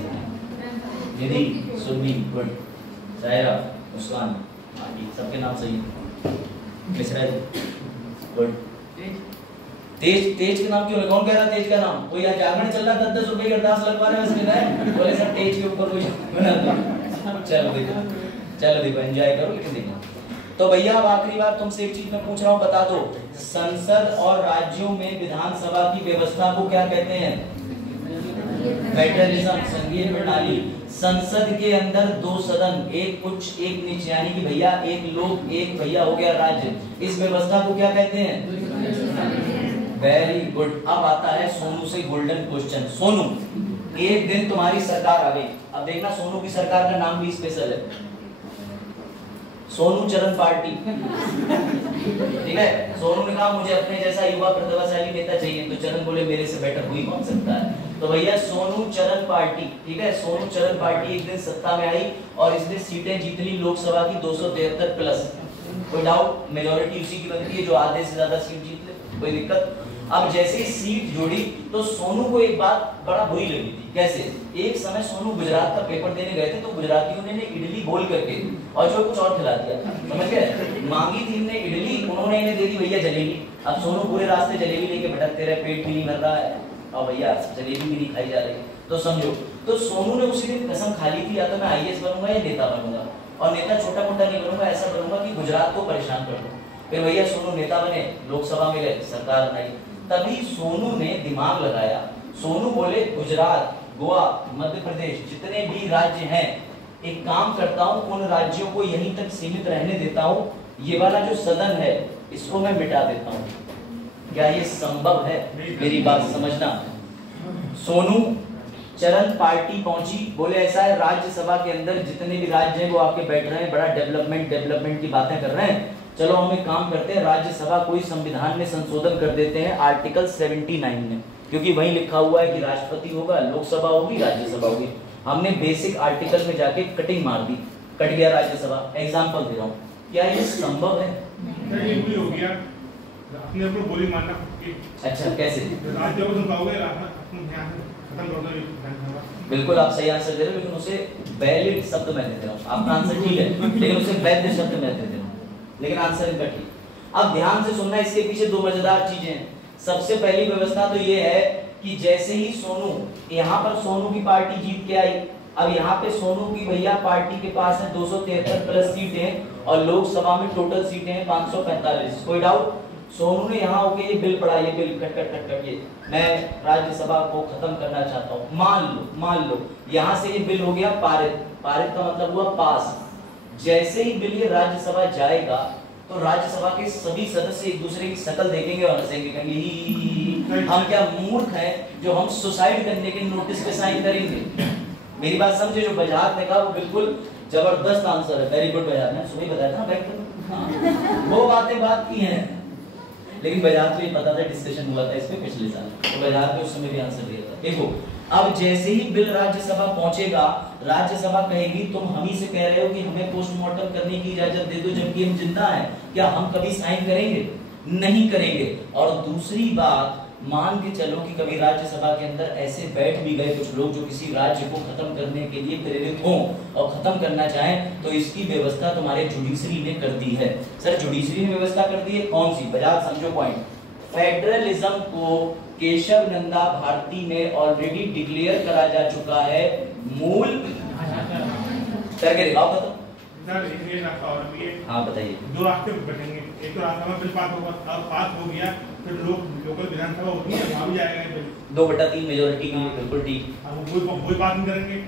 दीदी सुनवी, गुड, सायरा, मुस्कान, सबके नाम सही है। मिश्रा जी, गुड। तेज, तेज का नाम क्यों? कौन कह रहा है तेज का नाम? कोई यहाँ जागरण चल रहा है, 10-10 रुपए की अरदास लगवा रहे हैं उसमें, बोले सर तेज के ऊपर कोई। चलो देखो एंजॉय करो, लेकिन देखो तो भैया अब आखिरी बार तुमसे एक चीज मैं पूछ रहा हूँ, बता दो, संसद और राज्यों में विधानसभा की व्यवस्था को क्या कहते हैं? फेडरलिज्म, संघीय प्रणाली। संसद के अंदर दो सदन, एक उच्च एक नीचे, यानी कि भैया एक लोक एक भैया हो गया राज्य। इस व्यवस्था को क्या कहते हैं? Very good. अब आता है सोनू से गोल्डन क्वेश्चन। सोनू, एक दिन तुम्हारी सरकार आ गई, अब देखना सोनू की सरकार का नाम भी स्पेशल है, सोनू चरण पार्टी। ठीक है, सोनू ने कहा मुझे अपने जैसा युवा प्रतिभाशाली नेता चाहिए, तो चरण बोले मेरे से बेटर कोई कौन सकता है। तो भैया सोनू चरण पार्टी, ठीक है, सोनू चरण पार्टी एक दिन सत्ता में आई और इसने सीटें जीत ली लोकसभा की 273 प्लस। कोई डाउट? मेजोरिटी उसी की बनती है जो आधे से ज्यादा सीट जीत ले, कोई दिक्कत? अब जैसे ही सीट जोड़ी तो सोनू को एक बात बड़ा बुरी लगी थी। कैसे? एक समय सोनू गुजरात का पेपर देने गए थे, तो गुजरातियों ने इडली बोल करके और जो कुछ और खिला दिया, समझ गए? मांगी थी इनने इडली, उन्होंने इन्हें दे दी भैया जलेबी। अब सोनू पूरे रास्ते जलेबी लेके भटकते रहे, पेट भी नहीं भर रहा है और भैया जलेबी भी नहीं खाई जा रही। तो समझो, तो सोनू ने उसी दिन कसम खा ली थी, या तो मैं आईएएस बनूंगा या नेता बनूंगा, और नेता छोटा मोटा नहीं बनूंगा, ऐसा बनूंगा कि गुजरात को परेशान कर दूं। फिर भैया सोनू नेता बने, लोकसभा में गए, सरकार बनाई। तभी सोनू ने दिमाग लगाया, सोनू बोले गुजरात, गोवा, मध्य प्रदेश जितने भी राज्य हैं, एक काम करता हूं, उन राज्यों को यहीं तक सीमित रहने देता हूं, ये वाला जो सदन है इसको मैं मिटा देता हूं। क्या ये संभव है? मेरी बात समझना। सोनू चरण पार्टी पहुंची, बोले ऐसा है राज्यसभा के अंदर जितने भी राज्य हैं वो आके बैठ रहे हैं, बड़ा डेवलपमेंट की बातें कर रहे हैं, चलो हम एक काम करते हैं, राज्यसभा कोई संविधान में संशोधन कर देते हैं आर्टिकल 79 में, क्योंकि वहीं लिखा हुआ है कि राष्ट्रपति होगा, लोकसभा होगी, राज्यसभा होगी। हमने बेसिक आर्टिकल में जाके कटिंग मार दी, कट गया राज्यसभा। एग्जाम्पल दे रहा हूँ, क्या ये संभव है? हो गया, अपने ऊपर गोली मारना। अच्छा, कैसे? राज्यों को सुनाओगे, खत्म कर दो। बिल्कुल आप सही आंसर दे रहे हो, लेकिन उसे वैलिड शब्द मैं दे रहा हूँ। आपका आंसर ठीक है, लेकिन उसे वैध शब्द मैं दे रहा हूँ, लेकिन आंसर इनका ठीक। अब ध्यान से सुनना, इसके पीछे दो मजेदार चीजें हैं। सबसे पहली व्यवस्था तो ये है कि जैसे ही सोनू, यहाँ पर सोनू की पार्टी जीत के आई, अब यहाँ पे सोनू की भैया पार्टी के पास है 273 प्लस सीटें और लोकसभा में टोटल सीटें हैं 545। कोई डाउट? सोनू ने यहाँ होके ये बिल पढ़ा, ये बिल कट ये मैं राज्यसभा को खत्म करना चाहता हूँ। मान लो यहाँ से ये बिल हो गया पारित। पारित का मतलब हुआ पास। जैसे ही बिल ये राज्यसभा जाएगा तो राज्यसभा के सभी सदस्य एक दूसरे की शक्ल देखेंगे और हंसेंगे, कहेंगे हम क्या मूर्ख हैं जो हम सुसाइड करने के नोटिस पे साइन करेंगे। मेरी बात समझे? जो बजाज ने कहा वो बिल्कुल जबरदस्त आंसर है, वेरी गुड बजाज ने, सुबह बताया था बैठ वो बात की हैं, लेकिन बजाज को ये पता था, डिस्कशन हुआ था इस पे पिछले साल, तो बजाज ने उस समय भी आंसर दिया था। देखो, अब जैसे ही बिल राज्यसभा पहुंचेगा, राज्यसभा कहेगी तुम हम ही से कह रहे हो कि हमें पोस्टमार्टम करने की इजाजत दे दो जबकि हम जिंदा हैं, क्या हम कभी साइन करेंगे? नहीं करेंगे। और दूसरी बात, मान के चलो कि कभी राज्यसभा के अंदर ऐसे बैठ भी गए कुछ लोग जो किसी राज्य को खत्म करने के लिए प्रेरित हों और खत्म करना चाहें, तो इसकी व्यवस्था तुम्हारे जुडिशरी ने कर दी है। सर जुडिशरी ने व्यवस्था कर दी है, कौन सी? बजाज समझो पॉइंट। फेडरलिज्म को केशव नंदा भारती में ऑलरेडी डिक्लेयर करा जा चुका है मूल करके दिखाओ। बताओ। हाँ बताइए। दो रास्ते बनेंगे, एक तो रास्ता में बिल पास होगा, अब पास हो गया फिर लोकल विधानसभा होती है, वहाँ भी जाएगा बिल 2/3 मेजोरिटी के लिए, बिल्कुल ठीक। कोई बात नहीं करेंगे,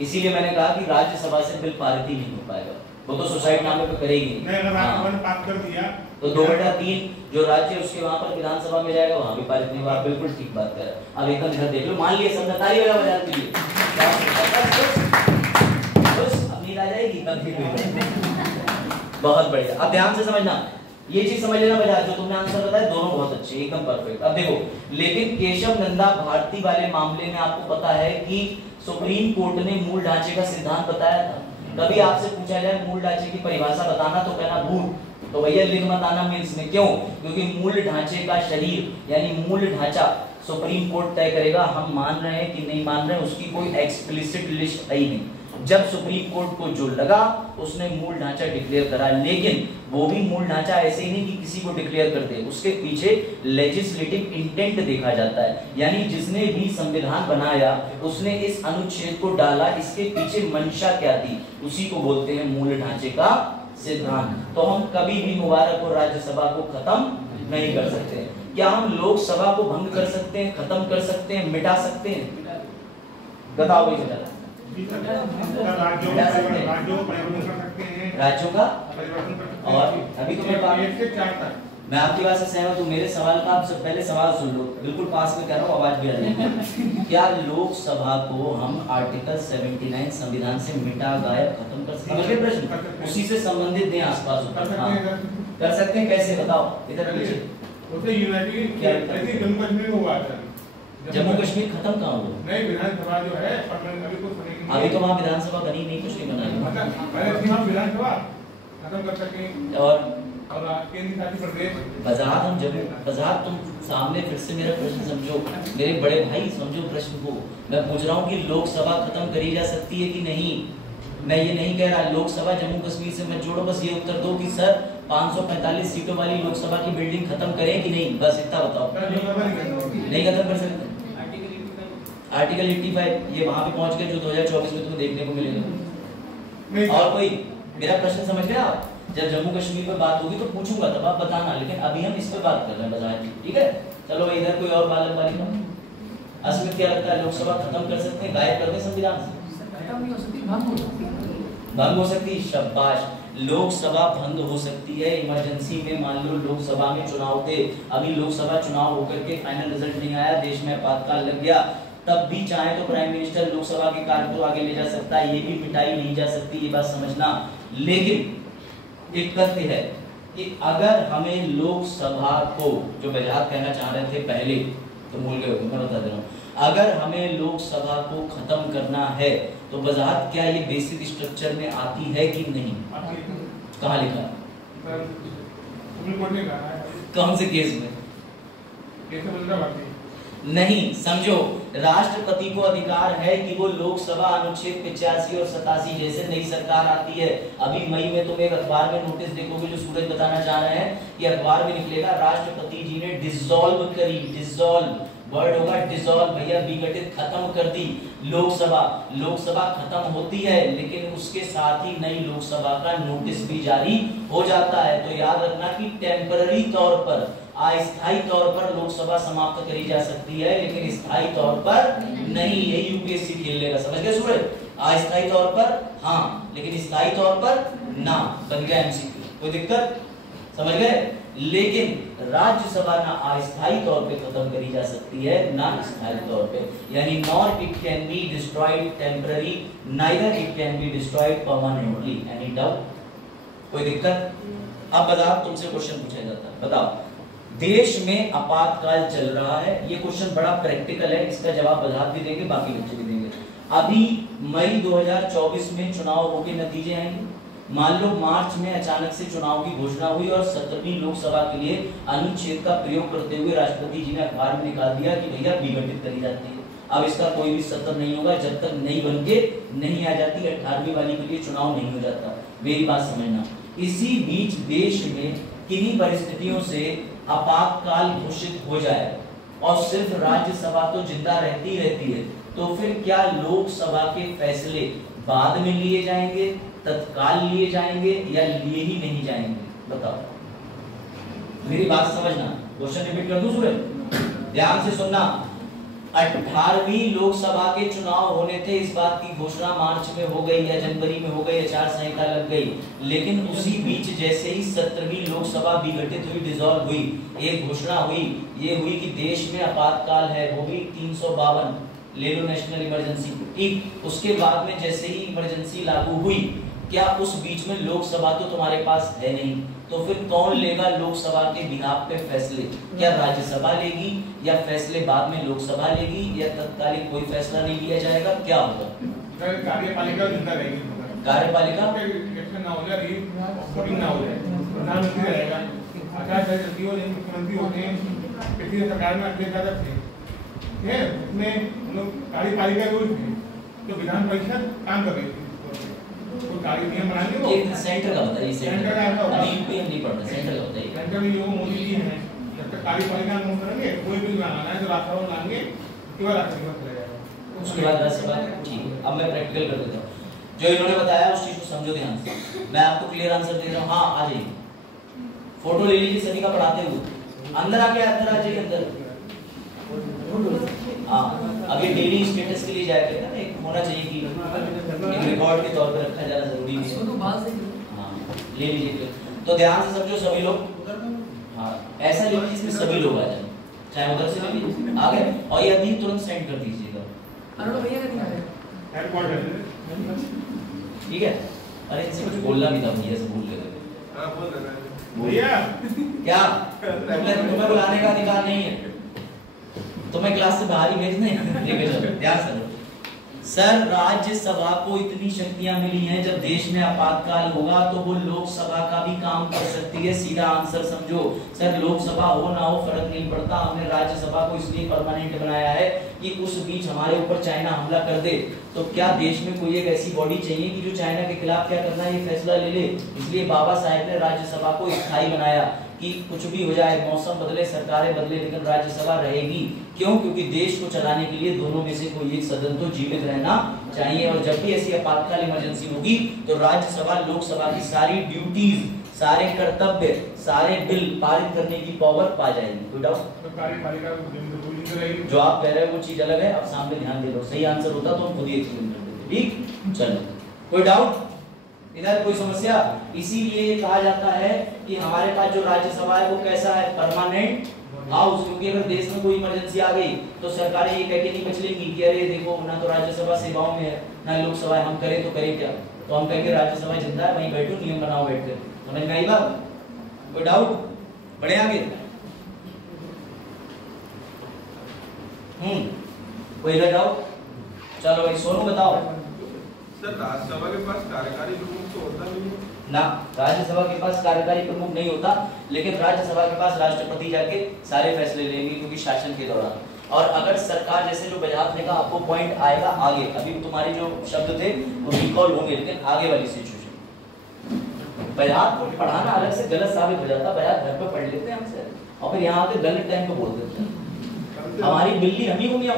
इसीलिए मैंने कहा कि राज्यसभा से बिल पारित ही नहीं हो पाएगा, वो तो सुसाइड नामे पे करेगी नहीं। अगर राज्यसभा ने पास कर दिया तो 2/3 जो राज्य उसके वहाँ पर विधानसभा में जाएगा, वहाँ भी पारित नहीं होगा। बिल्कुल ठीक बात कर रहे हैं। अब एकदम इधर देख लो, मान लिया सब ताली वाला बजा दीजिए, अपनी आ जाएगी तब। बहुत बढ़िया। अब ध्यान से समझना, ये चीज समझ लेना बजाज, जो तुमने आंसर बताया दोनों बहुत अच्छे, एकदम परफेक्ट। अब देखो, लेकिन केशव नंदा भारती वाले मामले में आपको पता है कि सुप्रीम कोर्ट ने मूल ढांचे का सिद्धांत बताया था। कभी आपसे पूछा जाए मूल ढांचे की परिभाषा बताना, तो कहना भूत, तो भैया लिख मत आना मीन्स में। क्यों? क्योंकि मूल ढांचे का शरीर यानी मूल ढांचा सुप्रीम कोर्ट तय करेगा। हम मान रहे हैं कि नहीं मान रहे हैं, उसकी कोई एक्सप्लिसिट लिस्ट है ही नहीं। जब सुप्रीम कोर्ट को जो लगा उसने मूल ढांचा डिक्लेयर करा, लेकिन वो भी मूल ढांचा ऐसे ही नहीं कि किसी को डिक्लेयर कर दे, उसके पीछे लेजिस्लेटिव इंटेंट देखा जाता है। यानी जिसने भी संविधान बनाया उसने इस अनुच्छेद को डाला, इसके पीछे मंशा क्या थी, उसी को बोलते हैं मूल ढांचे का सिद्धांत। तो हम कभी भी मुबारक और राज्यसभा को खत्म नहीं कर सकते। क्या हम लोकसभा को भंग कर सकते हैं, खत्म कर सकते हैं, मिटा सकते हैं? बताओ भाई बेटा। राज्यों का और अभी तो मैं आपकी बात से सहमत हूँ। मेरे सवाल का आप सब पहले सवाल सुन लो, बिल्कुल पास में कह रहा हूँ, आवाज भी आ जाएगी। क्या लोकसभा को हम आर्टिकल 79 संविधान से मिटा गायब खत्म कर सकते हैं? प्रश्न उसी से संबंधित दें आसपास। हाँ कर सकते हैं, कैसे बताओ? इधर पीछे जम्मू कश्मीर में हुआ था। जम्मू कश्मीर खत्म कहाँ हुआ? नहीं, विधानसभा जो है अभी तो वहाँ विधानसभा बनी नहीं, कुछ नहीं बना। विधानसभा खत्म कर सकें और केंद्र शासित प्रदेश वजाहत हम जब वजाहत तुम सामने फिर से मेरा प्रश्न समझो, मेरे बड़े भाई समझो प्रश्न को। मैं पूछ रहा हूँ कि लोकसभा खत्म करी जा सकती है कि नहीं? मैं ये नहीं कह रहा लोकसभा जम्मू कश्मीर से मत जोड़ो, बस ये उत्तर दो कि सर 545 सीटों वाली लोकसभा की बिल्डिंग खत्म करें कि नहीं, बस इतना बताओ। नहीं खत्म कर सकते। आर्टिकल 85 ये वहां पे पहुंच गए जो 2024 में तुम्हें देखने को मिलेगा। और कोई मेरा प्रश्न समझ गया आप? जब जम्मू कश्मीर पे बात होगी तो पूछूंगा तब आप बताना, लेकिन अभी हम इस पे बात कर रहे हैं बजाय, ठीक है? चलो इधर कोई और बालक बालिका, असमित क्या लगता है? लोकसभा खत्म कर सकते हैं, गायब कर दें संविधान से? भंग हो सकती है। शाबाश, लोकसभा भंग हो सकती है इमरजेंसी में। मान लो लोकसभा में चुनाव थे, अभी लोकसभा चुनाव होकर के फाइनल रिजल्ट नहीं आया, देश में आपातकाल लग गया, तब भी चाहे तो प्राइम मिनिस्टर लोकसभा के कार्य को आगे ले जा सकता है, ये भी मिटाई नहीं जा सकती, ये बात समझना। लेकिन एक तथ्य है कि अगर हमें लोकसभा को, जो वजाहत कहना चाह रहे थे पहले तो भूल गए, मैं बता दे रहा हूँ, अगर हमें लोकसभा को खत्म करना है तो वजाहत क्या ये बेसिक स्ट्रक्चर में आती है कि नहीं? कहाँ लिखा? कौन से केस में? नहीं, समझो, राष्ट्रपति को अधिकार है कि वो लोकसभा अनुच्छेद 85 और 87 जैसे नई सरकार आती है, अभी मई में तुम एक अखबार में नोटिस देखोगे जो सूरज बताना चाह रहे हैं, कि अखबार में निकलेगा राष्ट्रपति जी ने डिसॉल्व करी, डिसॉल्व वर्ड होगा डिसॉल्व, भैया विघटित, खत्म कर दी लोकसभा। लोकसभा खत्म होती है लेकिन उसके साथ ही नई लोकसभा का नोटिस भी जारी हो जाता है। तो याद रखना कि टेम्पररी तौर पर, अस्थायी तौर पर लोकसभा समाप्त करी जा सकती है, लेकिन स्थायी तौर पर नहीं। यही यूपीएससी खेल लेगा, समझ गए सूरज? अस्थायी तौर पर हाँ, लेकिन स्थायी तौर पर ना। बन गया एमसीक्यू, कोई दिक्कत? समझ गए? लेकिन राज्यसभा ना अस्थायी तौर पे खत्म करी जा सकती है ना स्थायी तौर पे, यानी nor it can be destroyed temporary, neither it can be destroyed permanently. Any doubt? कोई दिक्कत? अब बताओ, तुमसे क्वेश्चन पूछा जाता है, बताओ देश में आपातकाल चल रहा है, ये क्वेश्चन बड़ा प्रैक्टिकल है, इसका जवाब वजाहत भी देंगे, बाकी बच्चे भी देंगे। अभी मई 2024 में चुनाव होके नतीजे आएंगे, मान लो मार्च में अचानक से चुनाव की घोषणा हुई और 17वीं लोकसभा के लिए अनुच्छेद का प्रयोग करते हुए राष्ट्रपति जी ने अखबार में निकाल दिया कि भैया विघटित करी जाती है। अब इसका कोई भी सत्तर नहीं होगा जब तक नई बन के नहीं आ जाती, 18वीं वाली के लिए चुनाव नहीं हो जाता। मेरी बात समझना, इसी बीच देश में किन्हीं परिस्थितियों से आपातकाल घोषित हो जाए और सिर्फ राज्यसभा तो जिंदा रहती है, तो फिर क्या लोकसभा के फैसले बाद में लिए जाएंगे, तत्काल लिए जाएंगे या लिए ही नहीं जाएंगे? बताओ, मेरी बात समझना। क्वेश्चन रिपीट कर दूं सूरज, ध्यान से सुनना। 18वीं लोकसभा के चुनाव होने थे, इस बात की घोषणा मार्च में हो गई या जनवरी में हो गई, आचार संहिता लग गई, लेकिन उसी बीच जैसे ही 17वीं लोकसभा विघटित हुई, डिसॉल्व हुई, एक घोषणा हुई, ये हुई कि देश में आपातकाल है, वो भी 352 ले लो नेशनल इमरजेंसी, ठीक। उसके बाद में जैसे ही इमरजेंसी लागू हुई, क्या उस बीच में लोकसभा तो तुम्हारे पास है नहीं, तो फिर कौन लेगा लोकसभा के बिहाफ पे फैसले? क्या राज्यसभा लेगी या फैसले बाद में लोकसभा लेगी या तत्कालिक कोई फैसला नहीं लिया जाएगा? क्या होगा? कार्यपालिका जिंदा रहेगी, कार्यपालिका इलेक्शन ना हो जाए, वोटिंग ना हो जाए, प्रधानमंत्री रहेगा, आचार संहिता हो, मुख्यमंत्री होते हैं, पिछली सरकार में अगले सदस्य थे, उसमें लोग कार्यपालिका रूल थे, तो विधान परिषद काम कर रही थी, तो कार्य नियम बना लिए। एक सेंटर का बताइए, सेंटर का अभी यूपी नहीं पढ़ना, सेंटर का बताइए। सेंटर में जो मोदी जी हैं, जब तक कार्यपालिका में करेंगे, कोई भी लाना है तो राज्यसभा लाएंगे, केवल राज्यसभा चला जाएगा, उसके बाद राज्यसभा। ठीक है, अब मैं प्रैक्टिकल कर देता हूँ। जो इन्होंने बताया उस चीज समझो ध्यान से, मैं आपको क्लियर आंसर दे रहा हूँ। हाँ आ जाइए, फोटो ले लीजिए सभी का पढ़ाते हुए, अंदर आ जाइए अंदर। हाँ अब ये डेली स्टेटस के लिए जाया करेगा ना, एक होना चाहिए कि एक रिकॉर्ड के तौर पर रखा जाना जरूरी है। हाँ ले लीजिए, तो ध्यान से समझो सभी लोग। हाँ ऐसा ले लीजिए जिसमें सभी लोग आ जाए, चाहे उधर से ले लीजिए आ गए, और ये अभी तुरंत सेंड कर दीजिएगा, ठीक है। अरे इनसे कुछ बोलना भी था, भैया से बोल लेते भैया क्या, तुम्हें बुलाने का अधिकार नहीं है, तुम्हें क्लास से बाहर ही भेजने। ठीक है चलो ध्यान से। सर राज्यसभा को इतनी शक्तियां मिली हैं, जब देश में आपातकाल होगा तो वो लोकसभा का भी काम कर सकती है। सीधा आंसर समझो सर, लोकसभा हो ना हो फर्क नहीं पड़ता, हमने राज्यसभा को इसलिए परमानेंट बनाया है कि उस बीच हमारे ऊपर चाइना हमला कर दे तो क्या देश में कोई एक ऐसी बॉडी चाहिए कि जो चाइना के खिलाफ क्या करना है ये फैसला ले ले। इसलिए बाबा साहेब ने राज्यसभा को स्थायी बनाया कि कुछ भी हो जाए, मौसम बदले, सरकारें बदले, लेकिन राज्यसभा रहेगी। क्यों? क्योंकि देश को चलाने के लिए दोनों में से कोई एक सदन तो जीवित रहना चाहिए, और जब भी ऐसी आपातकाल इमरजेंसी होगी तो राज्यसभा लोकसभा की सारी ड्यूटीज, सारे कर्तव्य, सारे बिल पारित करने की पावर पा जाएगी। कोई डाउट? जो आप कह रहे हो वो चीज अलग है, आप सामने ध्यान दे लो। सही आंसर होता तो हम खुद ही एक्सप्लेन कर देते। ठीक चलो, कोई डाउट इधर, कोई समस्या? इसीलिए ये कहा जाता है कि हमारे पास जो राज्यसभा है वो कैसा है, परमानेंट हाउस। क्योंकि अगर देश में कोई इमरजेंसी आ गई तो सरकारें ये कह के नहीं बचलेंगी कि अरे देखो ना तो राज्यसभा सेवाओं में है ना लोकसभा है, हम करें तो करें क्या। तो हम कहेंगे राज्यसभा जिंदा है, वहीं बैठो, नियम बनाओ बैठकर। समझ में आई बात? कोई डाउट? बढ़े आगे। कोई डाउट? चलो भाई सोनू बताओ। सर राज्यसभा के पास कार्यकारी प्रमुख तो होता नहीं है ना, राज्यसभा के पास कार्यकारी प्रमुख नहीं होता, लेकिन राज्यसभा के पास राष्ट्रपति जाके सारे फैसले लेंगे क्योंकि शासन के दौरान। और अगर सरकार, जैसे जो बजाज ने कहा, आपको पॉइंट आएगा आगे, अभी तुम्हारे जो शब्द थे वो रिकॉल होंगे, लेकिन आगे वाली सिचुएशन बजाज को पढ़ाना अलग से गलत साबित हो जाता। बजाज घर पे पढ़ लेते हैं हमसे और फिर यहाँ आके गलत टाइम पे बोल देते हैं। हमारी बिल्ली हम ही घूमिया,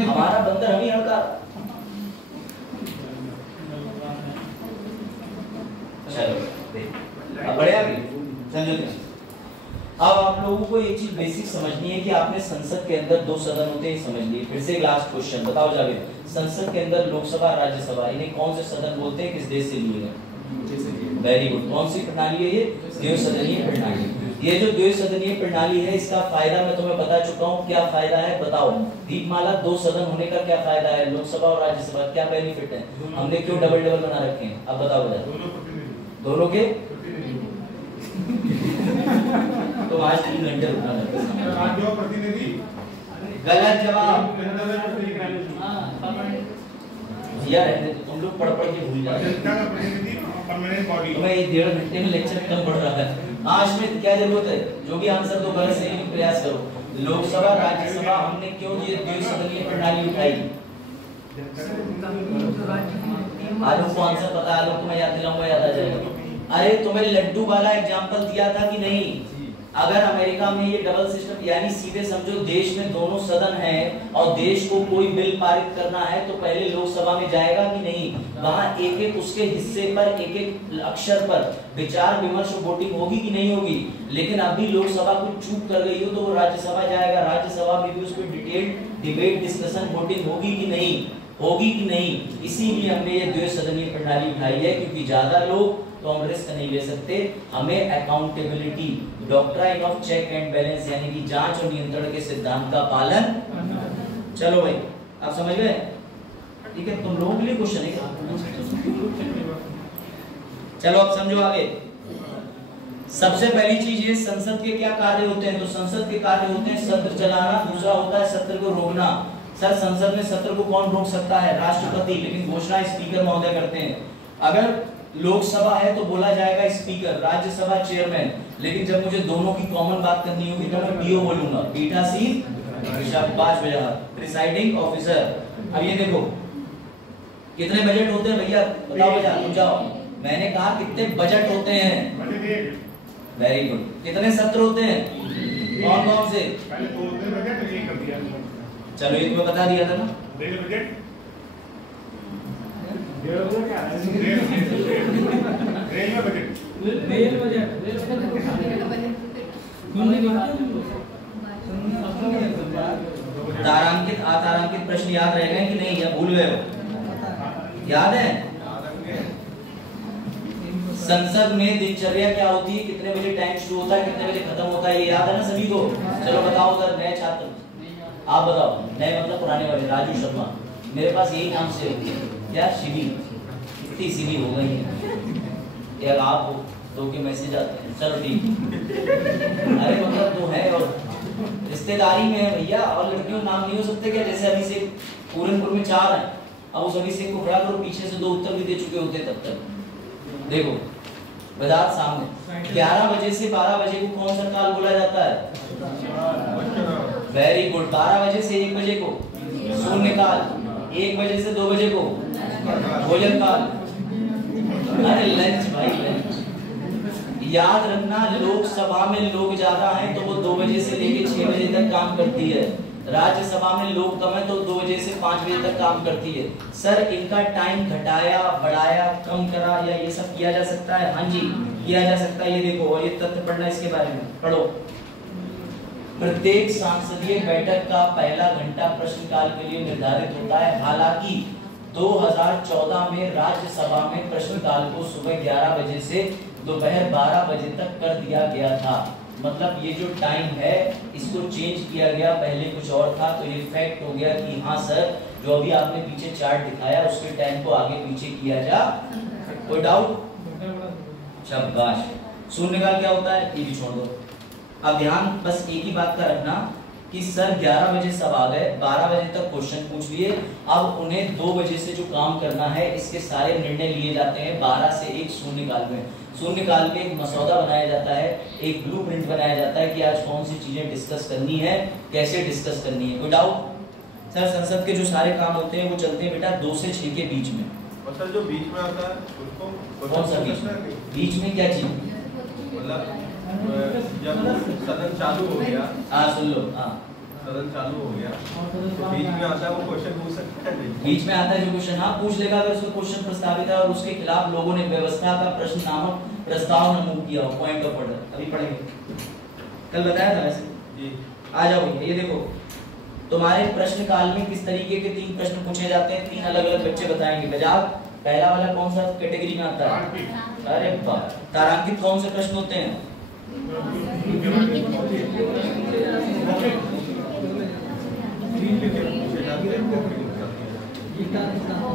हमारा बंदर हम ही हड़का। चलो अब बढ़े आगे, समझो। अब आप लोगों को एक चीज बेसिक समझनी है कि आपने संसद के अंदर दो सदन होते हैं, समझ लिए। फिर से लास्ट क्वेश्चन बताओ जावेद, संसद के अंदर लोकसभा राज्यसभा इन्हें कौन से सदन बोलते हैं, किस देश से लिए हैं? Very good. कौन सी प्रणाली है ये? द्विसदनीय प्रणाली। ये जो द्विसदनीय प्रणाली है इसका फायदा मैं तुम्हें बता चुका हूँ। क्या फायदा है बताओ? दीपमाला, दो सदन होने का क्या फायदा है? लोकसभा और राज्यसभा क्या बेनिफिट है? हमने क्यों डबल डबल बना रखे हैं? अब बताओ बता। दोनों के तो आज 3 घंटे रुकना है। गलत जवाब। भैया रहने दो, तुम लोग पढ़ के भूल जाते हो। तुम्हें 1.5 घंटे में लेक्चर कम पड़ रहा है। अश्मित क्या जरूरत है? जो भी आंसर दो गलत सही में प्रयास करो। लोकसभा राज्यसभा हमने क्यों ये द्विसदनीय प्रणाली उठाई? आलोक को आंसर पता है, आलोक को मैं याद दिलाऊंगा, याद आ जाएगा। अरे तुम्हें लड्डू वाला एग्जांपल दिया था कि नहीं? अगर अमेरिका में ये डबल सिस्टम, यानी सीधे समझो देश में दोनों सदन हैं और देश को कोई बिल पारित करना है तो पहले लोकसभा में जाएगा कि नहीं? वहां एक एक उसके हिस्से पर, एक एक अक्षर पर विचार विमर्श वोटिंग होगी कि नहीं होगी? लेकिन अभी लोकसभा कुछ चूक कर गई हो तो वो राज्यसभा जाएगा, राज्यसभा में भी उस पर डिटेल डिबेट डिस्कशन वोटिंग होगी कि नहीं? होगी कि नहीं? इसीलिए हमने ये द्विसदनीय प्रणाली उठाई है, क्योंकि ज्यादा लोग तो हम रिस्क नहीं ले सकते। हमें accountability, doctrine of check and balance, यानी कि जांच और नियंत्रण के सिद्धांत का पालन। चलो भाई आप समझ गए? ठीक है, तुम लोगों के लिए क्वेश्चन है। चलो अब समझो आगे। सबसे पहली चीज ये, संसद के क्या कार्य होते हैं? तो संसद के कार्य होते हैं सत्र चलाना, दूसरा होता है सत्र को रोकना। सर संसद में सत्र को कौन रोक सकता है? राष्ट्रपति, लेकिन घोषणा स्पीकर महोदय करते हैं। अगर लोकसभा है तो बोला जाएगा स्पीकर, राज्यसभा चेयरमैन। लेकिन जब मुझे दोनों की कॉमन बात करनी होगी तो मैं पीओ बोलूंगा, पीठासीन शाबाश भैया, प्रिसाइडिंग ऑफिसर। अब ये देखो कितने बजट होते हैं भैया, बताओ भैया, तुम जाओ। मैंने कहा कितने बजट होते हैं? Very good. कितने सत्र होते हैं? कौन कौन से? चलो ये तुम्हें बता दिया था ना। तारांकित अतारांकित प्रश्न याद रह गए कि नहीं, या भूल गए हो? याद है? संसद में दिनचर्या क्या होती है, कितने बजे टाइम शुरू होता है, कितने बजे खत्म होता है, ये याद है ना सभी को? चलो बताओ उधर नए छात्र, आप बताओ। नए मतलब पुराने वाले। राजू शर्मा, मेरे पास यही नाम से होती है यार। शिवी, इतनी सिली हो गई है यार, आप हो तो के मैसेज आते हैं। चलो ठीक। अरे मतलब तो है, और रिश्तेदारी में है भैया, और लड़कियों नाम नहीं हो सकते क्या? जैसे अभिषेक पूरनपुर में 4 हैं, अब उस अभिषेक को खड़ा करो, पीछे से 2 उत्तर भी दे चुके होते तब तक। देखो बजाज सामने 11 बजे से 12 बजे को कौन सा काल बोला जाता है? Very good. 12 बजे से 1 बजे को शून्य काल, 1 बजे से 2 बजे को भोजन काल। अरे लंच भाई, लंच। याद रखना, लोकसभा में लोग ज्यादा हैं तो वो 2 बजे से लेके 6 बजे तक काम करती है। राज्यसभा में लोग कम है तो 2 बजे से 5 बजे तक काम करती है। सर इनका टाइम घटाया, बढ़ाया, कम करा, या ये सब किया जा सकता है? हाँ जी किया जा सकता है। ये देखो, और ये तथ्य पढ़ना, इसके बारे में पढ़ो। प्रत्येक संसदीय बैठक का पहला घंटा प्रश्नकाल के लिए निर्धारित होता है। हालांकि 2014 में राज्यसभा में प्रश्नकाल को सुबह 11 बजे से दोपहर 12 बजे तक कर दिया गया था। मतलब ये जो टाइम है इसको चेंज किया गया, पहले कुछ और था तो ये फैक्ट हो गया कि हाँ सर जो अभी आपने पीछे चार्ट दिखाया उसके टाइम को आगे पीछे किया जा। कोई डाउट? शाबाश। शून्यकाल क्या होता है ये भी छोड़ दो। अब ध्यान बस एक ही बात का रखना कि सर 11 बजे सब आ गए, 12 बजे तक क्वेश्चन पूछ लिए, अब उन्हें 2 बजे से जो काम करना है इसके सारे निर्णय लिए जाते हैं 12 से 1 शून्यकाल में। शून्यकाल में एक मसौदा बनाया जाता है, एक ब्लूप्रिंट बनाया जाता है कि आज कौन सी चीजें डिस्कस करनी है, कैसे डिस्कस करनी है। कोई डाउट? सर संसद के जो सारे काम होते हैं वो चलते हैं बेटा 2 से 6 के बीच में। और सर जो बीच में आता है उसको कौन सा बीच में? बीच में क्या चीज? मतलब जब सदन चालू हो गया, हाँ सुन लो, हाँ सदन चालू हो गया तो बीच में आता है वो क्वेश्चन पूछ सकता है? बीच में आता है जो क्वेश्चन, हाँ पूछ लेगा अगर उसको क्वेश्चन प्रस्तावित है और उसके खिलाफ लोगों ने व्यवस्था का प्रश्न नामक प्रस्ताव नमूद किया हो। पॉइंट ऑफ ऑर्डर अभी पढ़ेंगे, कल बताया था वैसे जी। आ जाओ भैया, ये देखो तुम्हारे प्रश्न काल में किस तरीके के 3 प्रश्न पूछे जाते हैं, 3 अलग अलग बच्चे बताएंगे। बजाज पहला वाला कौन सा कैटेगरी में आता है? अरे वाह। तारांकित कौन से प्रश्न होते हैं?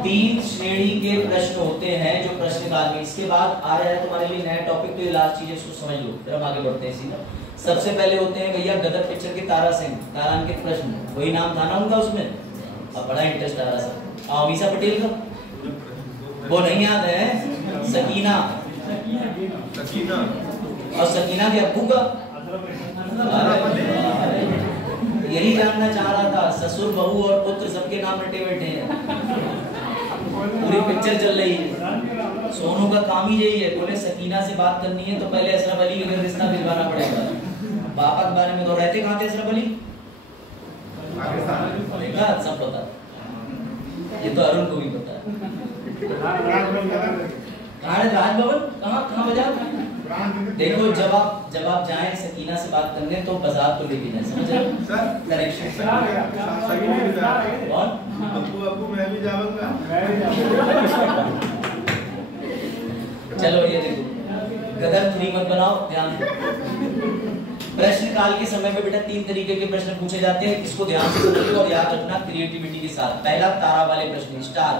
3 श्रेणी के प्रश्न होते हैं जो प्रश्नकाल में। इसके बाद आ रहा है तुम्हारे लिए नया टॉपिक, तो ये लास्ट चीज है, इसको समझ लो फिर हम आगे बढ़ते हैं सीधा। सबसे पहले होते हैं भैया गदर पिक्चर के तारा सिंह, तारांकित प्रश्न, वही नाम था ना उनका उसमें, अब बड़ा इंटरेस्ट आ रहा था। अमीषा पटेल का वो नहीं याद है? सकीना, सकीना और सकीना के अब्बू का यही जानना चाह रहा था। ससुर, बहू और पुत्र सबके नाम रटे बैठे हैं, पूरी पिक्चर चल रही है। सोनू का काम ही यही है, बोले सकीना से बात करनी है तो पहले अशरफ अली का रिश्ता भिजवाना पड़ेगा। पापा के बारे में तो रहते कहाँ थे अशरफ अली? देखा सब पता, ये तो अरुण को भी पता है। कहाँ है राजभवन? कहाँ बजा? देखो जब आप जाएं सकीना से बात करने तो बाजार तो लेके जाए, समझ रहे हो? करेक्शन और अब्बू मैं भी जाऊंगा। चलो ये देखो गदर 3 मत बनाओ, ध्यान दो। प्रश्न काल के समय में बेटा 3 तरीके के प्रश्न पूछे जाते हैं, इसको ध्यान से समझो और याद रखना क्रिएटिविटी के साथ। पहला तारा वाले प्रश्न, स्टार।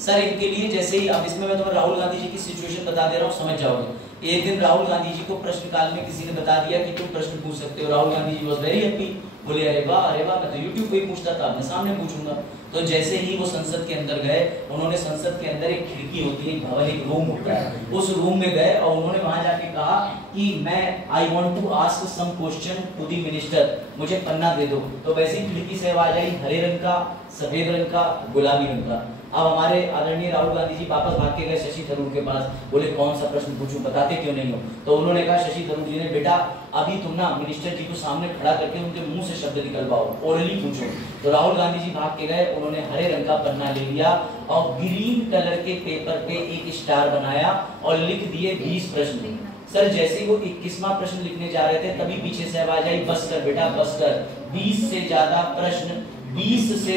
सर इनके लिए जैसे ही, अब इसमें मैं तुम्हें राहुल गांधी जी की सिचुएशन बता दे रहा हूँ, समझ जाओगे। एक दिन राहुल गांधी जी को प्रश्नकाल में किसी ने बता दिया कि तुम प्रश्न पूछ सकते हो। Rahul Gandhi ji was very happy, बोले अरे वाह मैं तो यूट्यूब पे ही पूछता था, मैं सामने पूछूंगा। तो जैसे ही वो संसद के अंदर गए, उन्होंने संसद के अंदर एक खिड़की होती है, एक भवन, एक रूम होता है, उस रूम में गए और उन्होंने वहां जाके कहा कि मैं I want to ask some question to the minister, मुझे पन्ना दे दो। तो वैसे ही खिड़की से आवाज आई, हरे रंग का, सफेद रंग का, गुलाबी रंग का। अब हमारे आदरणीय राहुल गांधी जी वापस भाग के गए शशि थरूर के पास, बोले कौन सा प्रश्न पूछूं, बताते क्यों नहीं हो? तो उन्होंने कहा, शशि थरूर जी ने, बेटा अभी तुम ना मिनिस्टर जी को सामने खड़ा करके उनके मुंह से शब्द निकलवाओ, ओरली पूछो। तो राहुल गांधी जी भाग के गए, उन्होंने हरे रंग का पन्ना ले लिया और ग्रीन कलर के पेपर पे एक स्टार बनाया और लिख दिए 20 प्रश्न। सर जैसे वो 21वां प्रश्न लिखने जा रहे थे तभी पीछे से आवाज आई, बस कर बेटा बस कर, 20 से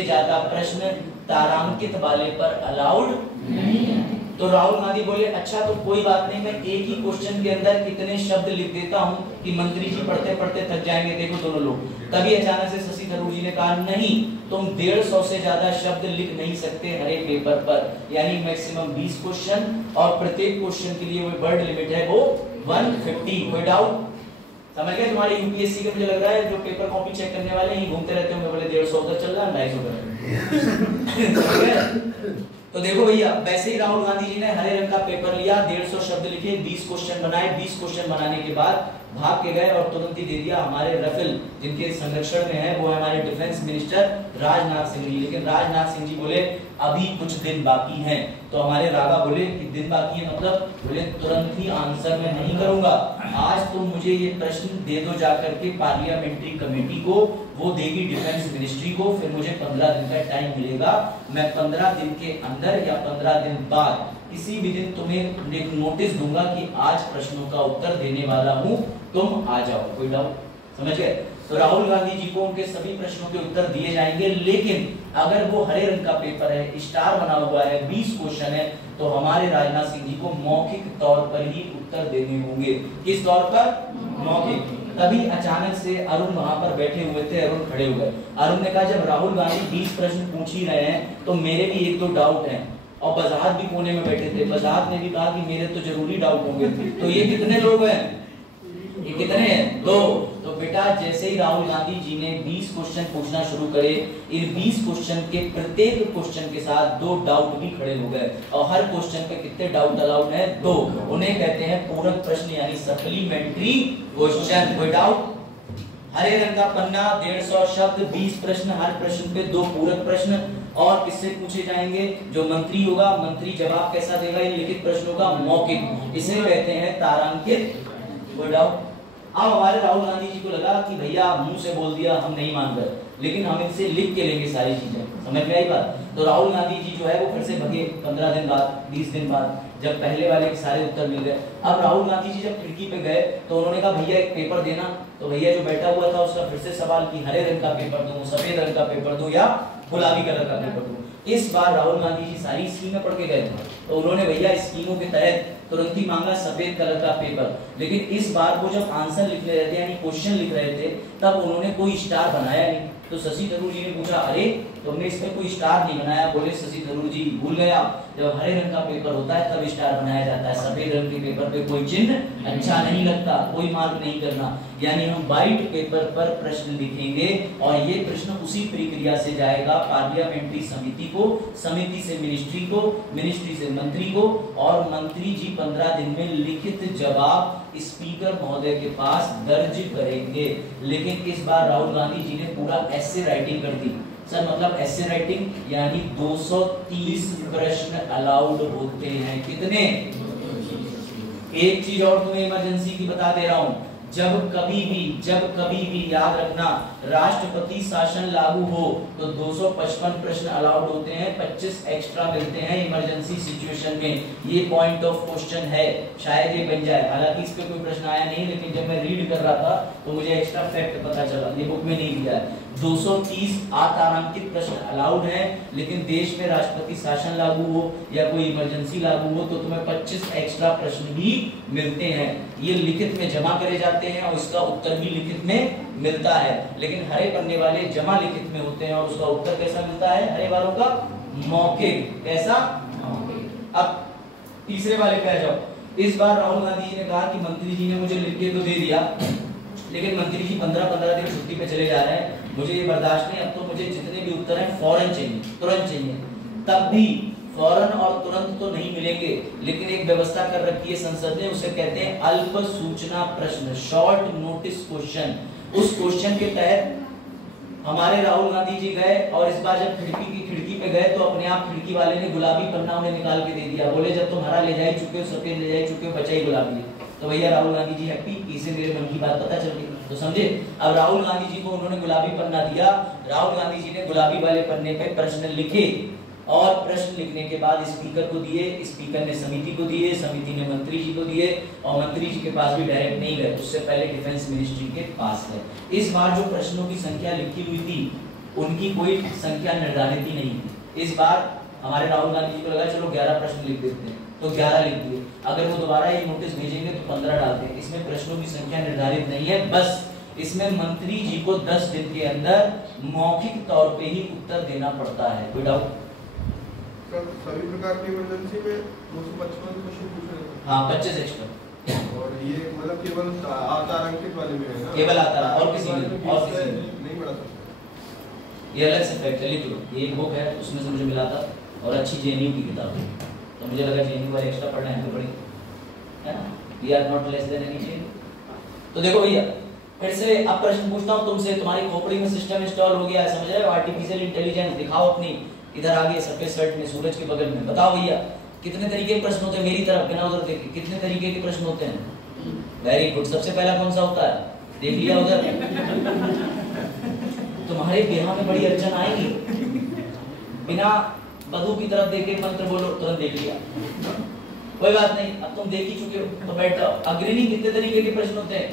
ज्यादा प्रश्न तारांकित वाले पर अलाउड नहीं है। तो राहुल गांधी बोले, अच्छा तो कोई बात नहीं, मैं एक ही क्वेश्चन के अंदर इतने शब्द लिख देता हूं कि मंत्री जी पढ़ते पढ़ते थक जाएंगे, देखो दोनों लोग। तभी अचानक से शशि थरूर जी ने कहा, नहीं तुम 150 से ज्यादा शब्द लिख नहीं सकते हरे पेपर पर, यानी मैक्सिमम 20 क्वेश्चन और प्रत्येक क्वेश्चन के लिए वो वर्ड लिमिट है वो 150। कोई डाउट? समझ गए? तुम्हारे यूपीएससी के मुझे लग रहा है जो पेपर कॉपी चेक करने वाले ही घूमते रहते होंगे, बोले 150 उधर चल रहा है 250 तो देखो भैया, वैसे ही राहुल गांधी जी ने हरे रंग का पेपर लिया, 150 शब्द लिखे, 20 क्वेश्चन बनाए, 20 क्वेश्चन बनाने के बाद भाग के गए और तुरंत ही दे दिया हमारे राफेल जिनके संरक्षण में है, वो है हमारे डिफेंस मिनिस्टर राजनाथ सिंह जी। लेकिन राजनाथ सिंह जी बोले अभी कुछ दिन बाकी हैं। तो हमारे रागा बोले कि दिन बाकी है मतलब, बोले तुरंत ही आंसर मैं नहीं करूंगा, आज तुम मुझे ये प्रश्न दे दो जाकर के पार्लियामेंट्री कमेटी को, वो देगी डिफेंस मिनिस्ट्री को, फिर मुझे 15 दिन का टाइम मिलेगा, मैं 15 दिन के अंदर या 15 दिन बाद किसी भी दिन तुम्हें एक नोटिस दूंगा कि आज प्रश्नों का उत्तर देने वाला हूं, तुम आ जाओ। कोई डाउट? समझ गए? तो राहुल गांधी जी को उनके सभी प्रश्नों के उत्तर दिए जाएंगे, लेकिन अगर वो हरे रंग का पेपर है, स्टार बना हुआ है, 20 क्वेश्चन है, तो हमारे राजनाथ सिंह जी को मौखिक तौर पर ही उत्तर देने होंगे। किस तौर पर? मौखिक। तभी अचानक से अरुण वहां पर बैठे हुए थे, अरुण खड़े हो गए। अरुण ने कहा, जब राहुल गांधी 20 प्रश्न पूछ ही रहे हैं तो मेरे भी एक दो डाउट हैं। और बजाज भी कोने में बैठे थे, बजाज ने भी कहा कि मेरे तो जरूरी डाउट होंगे। तो ये कितने लोग हैं? ये कितने हैं? 2। तो बेटा जैसे ही राहुल गांधी जी ने 20 क्वेश्चन पूछना शुरू करे, इन 20 क्वेश्चन के प्रत्येक क्वेश्चन के साथ 2 डाउट भी खड़े हो गए। और हर क्वेश्चन पे कितने डाउट अलाउड है? 2। उन्हें कहते हैं पूरक प्रश्न यानी सप्लीमेंट्री क्वेश्चन। कोई डाउट? हरे रंग का पन्ना, 150 शब्द, 20 प्रश्न, हर प्रश्न पे 2 पूरक प्रश्न और किससे पूछे जाएंगे? जो मंत्री होगा, मंत्री जवाब कैसा देगा? इन लिखित प्रश्नों का मौखिक, इसे कहते हैं तारांकित। कोई डाउट? अब हमारे राहुल गांधी जी को लगा कि भैया मुंह से बोल दिया, हम नहीं मान रहे, लेकिन हम इनसे लिख के लेंगे सारी चीजें। समझ में आई बात? तो राहुल गांधी जी जो है वो फिर से भगे 15 दिन बाद, 20 दिन बाद, जब पहले वाले के सारे उत्तर मिल गए। अब राहुल गांधी जी जब खिड़की पे गए तो उन्होंने कहा, भैया एक पेपर देना। तो भैया जो बैठा हुआ था उसका फिर से सवाल कि हरे रंग का पेपर दूं, सफेद रंग का पेपर दूं या गुलाबी कलर का पेपर दूं। इस बार राहुल गांधी जी सारी स्कीमें पढ़ के गए थे, तो उन्होंने भैया स्कीमों के तहत तुरंत ही मांगा सफेद कलर का पेपर। लेकिन इस बार वो जब आंसर लिख रहे थे यानी क्वेश्चन लिख रहे थे, तब उन्होंने कोई स्टार बनाया नहीं। तो शशि थरूर जी ने पूछा, अरे तुमने इसमें कोई स्टार नहीं बनाया? बोले शशि थरूर जी भूल गया, जब हरे रंग का पेपर होता है तब स्टार बनाया जाता है, सफेद रंग के पेपर पे कोई चिन्ह अच्छा नहीं लगता, कोई मार्क नहीं करना। यानी हम व्हाइट पेपर पर प्रश्न लिखेंगे और ये प्रश्न उसी प्रक्रिया से जाएगा पार्लियामेंट्री समिति को, समिति से मिनिस्ट्री को, मिनिस्ट्री से मंत्री को, और मंत्री जी 15 दिन में लिखित जवाब स्पीकर महोदय के पास दर्ज करेंगे। लेकिन इस बार राहुल गांधी जी ने पूरा ऐसे राइटिंग कर दी। सर मतलब ऐसे राइटिंग यानी 230 प्रश्न अलाउड होते हैं। कितने? एक चीज और तुम्हें इमरजेंसी की बता दे रहा हूं, जब कभी भी याद रखना राष्ट्रपति शासन लागू हो तो 255 प्रश्न अलाउड होते हैं, 25 एक्स्ट्रा मिलते हैं इमरजेंसी सिचुएशन में। ये पॉइंट ऑफ क्वेश्चन है, शायद ये बन जाए। हालांकि इस पे कोई प्रश्न आया नहीं, लेकिन जब मैं रीड कर रहा था तो मुझे एक्स्ट्रा फैक्ट पता चला, ये बुक में नहीं दिया है। 230 अतारांकित प्रश्न अलाउड हैं, लेकिन देश में राष्ट्रपति शासन लागू हो या कोई इमरजेंसी लागू हो तो तुम्हें 25 एक्स्ट्रा प्रश्न भी मिलते हैं। ये लिखित में जमा करे जाते हैं और इसका उत्तर भी लिखित में मिलता है। लेकिन हरे पन्ने वाले जमा लिखित में होते हैं और उसका उत्तर कैसा मिलता है? हरे वालों का मौखिक। कैसा? मौखिक। अब तीसरे वाले पे आ जाओ। इस बार राहुल गांधी जी ने कहा कि मंत्री जी ने मुझे लिख के तो दे दिया, लेकिन मंत्री जी 15-15 दिन छुट्टी पे चले जा रहे हैं, मुझे ये बर्दाश्त नहीं, अब तो मुझे जितने भी उत्तर हैं फौरन चाहिए, तुरंत चाहिए। तब भी फौरन और तुरंत तो नहीं मिलेंगे, लेकिन एक व्यवस्था कर रखी है संसद ने, उसे कहते हैं अल्प सूचना प्रश्न, शॉर्ट नोटिस क्वेश्चन। उस क्वेश्चन के तहत हमारे राहुल गांधी जी गए और इस बार जब खिड़की पे गए तो अपने आप खिड़की वाले ने गुलाबी पन्ना उन्हें निकाल के दे दिया, बोले जब तुम हरा ले जा चुके हो, सफेद ले जा चुके हो, बचा ही गुलाबी है। तो भैया राहुल गांधी जी हैप्पी, इससे मेरे मन की बात पता चल गई। तो समझे, अब राहुल गांधी जी को उन्होंने गुलाबी पन्ना दिया, राहुल गांधी जी ने गुलाबी वाले पन्ने पे प्रश्न लिखे और प्रश्न लिखने के बाद स्पीकर को दिए, स्पीकर ने समिति को दिए, समिति ने मंत्री जी को दिए और मंत्री जी के पास भी डायरेक्ट नहीं गए, उससे पहले डिफेंस मिनिस्ट्री के पास गए। इस बार जो प्रश्नों की संख्या लिखी हुई थी उनकी कोई संख्या निर्धारित ही नहीं थी। इस बार हमारे राहुल गांधी जी को लगा चलो 11 प्रश्न लिख देते हैं, तो 11 लिख दिए। अगर वो दोबारा ये नोटिस भेजेंगे तो 15 डालते हैं। इसमें प्रश्नों की संख्या निर्धारित नहीं है, बस इसमें मंत्री जी को 10 दिन के अंदर मौखिक तौर पे ही उत्तर देना पड़ता है। कोई डाउट? सभी प्रकार की इमरजेंसी में 255 क्वेश्चन पूछ रहे हैं। हाँ 25 एक्स्ट्रा। और ये मतलब केवल आतारांकित वाले में है ना? केवल आता और किसी में और किसी में नहीं पढ़ा था। ये अलग से फैक्ट है, लिख लो। ये एक बुक है, उसमें से मुझे मिला था और अच्छी जेएनयू की किताब है, तो मुझे लगा जेएनयू वाले एक्स्ट्रा पढ़ना है तो पढ़ी, है ना? We are not less than anything. तो देखो भैया फिर से अब प्रश्न पूछता हूँ तुमसे, तुम्हारी खोपड़ी में सिस्टम इंस्टॉल हो गया है, समझ रहे हो? आर्टिफिशियल इंटेलिजेंस दिखाओ अपनी, इधर आगे सफेद शर्ट में सूरज के बगल में। बताओ भैया कितने तरीके के प्रश्न होते हैं, मेरी तरफ बिना उधर देखे, कितने तरीके के प्रश्न होते हैं? Very good. सबसे पहला कौन सा होता है? देख लिया उधर? तुम्हारे ब्याह में बड़ी अड़चन आएगी, बिना बधू की तरफ देखे मंत्र बोलो तुरंत देख लिया, कोई बात नहीं, अब तुम देख ही चुके हो तो बैठो। अग्रणी कितने तरीके के प्रश्न होते हैं?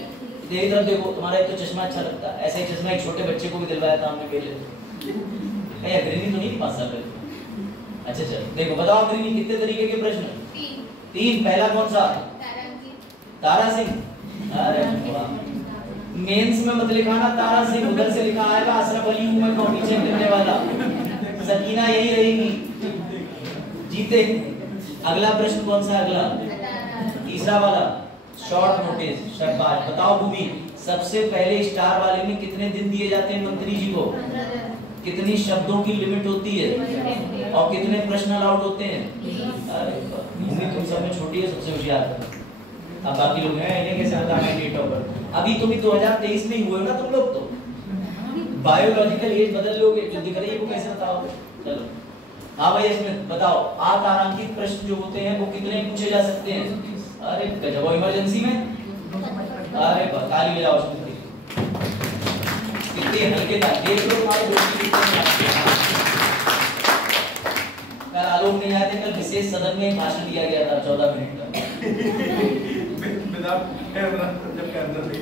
देख तरफ देखो, तुम्हारा एक तो चश्मा अच्छा लगता है, ऐसे ही चश्मा एक छोटे बच्चे को भी दिलवाया था हमने पहले, कहीं अग्रणी तो नहीं पास कर? अच्छा चलो देखो, बताओ अग्रणी कितने तरीके के प्रश्न? 3। पहला कौन सा? तारा सिंह। अरे वाह, मेंस में मत लिखाना तारा सिंह, उधर से लिखा आएगा अशरफ अली हूं मैं कॉपी चेक करने वाला, सकीना यही रहेगी, जीते। अगला प्रश्न कौन सा? अगला तीसरा वाला शॉर्ट नोटिस, शर्टबाज। बताओ भूमि, सबसे पहले स्टार वाले में कितने दिन दिए जाते हैं मंत्री जी को? कितनी शब्दों की लिमिट होती है और कितने प्रश्न अलाउड होते हैं? भूमि तुम सब में छोटी है, सबसे होशियार। अब बाकी लोग हैं, इन्हें कैसे बताना है डेट ऑफ बर्थ? अभी तुम 2023 में ही हुए हो ना तुम लोग, तो बायोलॉजिकल एज बदल लोगे, जो दिख रही है वो कैसे बताओगे? चलो हाँ भाई, इसमें बताओ आतारांकित प्रश्न जो होते हैं वो कितने पूछे जा सकते हैं? अरे गजब। इमरजेंसी में अरे ताली बजाओ उसमें, कितने हल्के था, देख लो हमारे दोस्त कल आलोक नहीं आए थे, कल विशेष सदन में भाषण दिया गया था 14 मिनट का।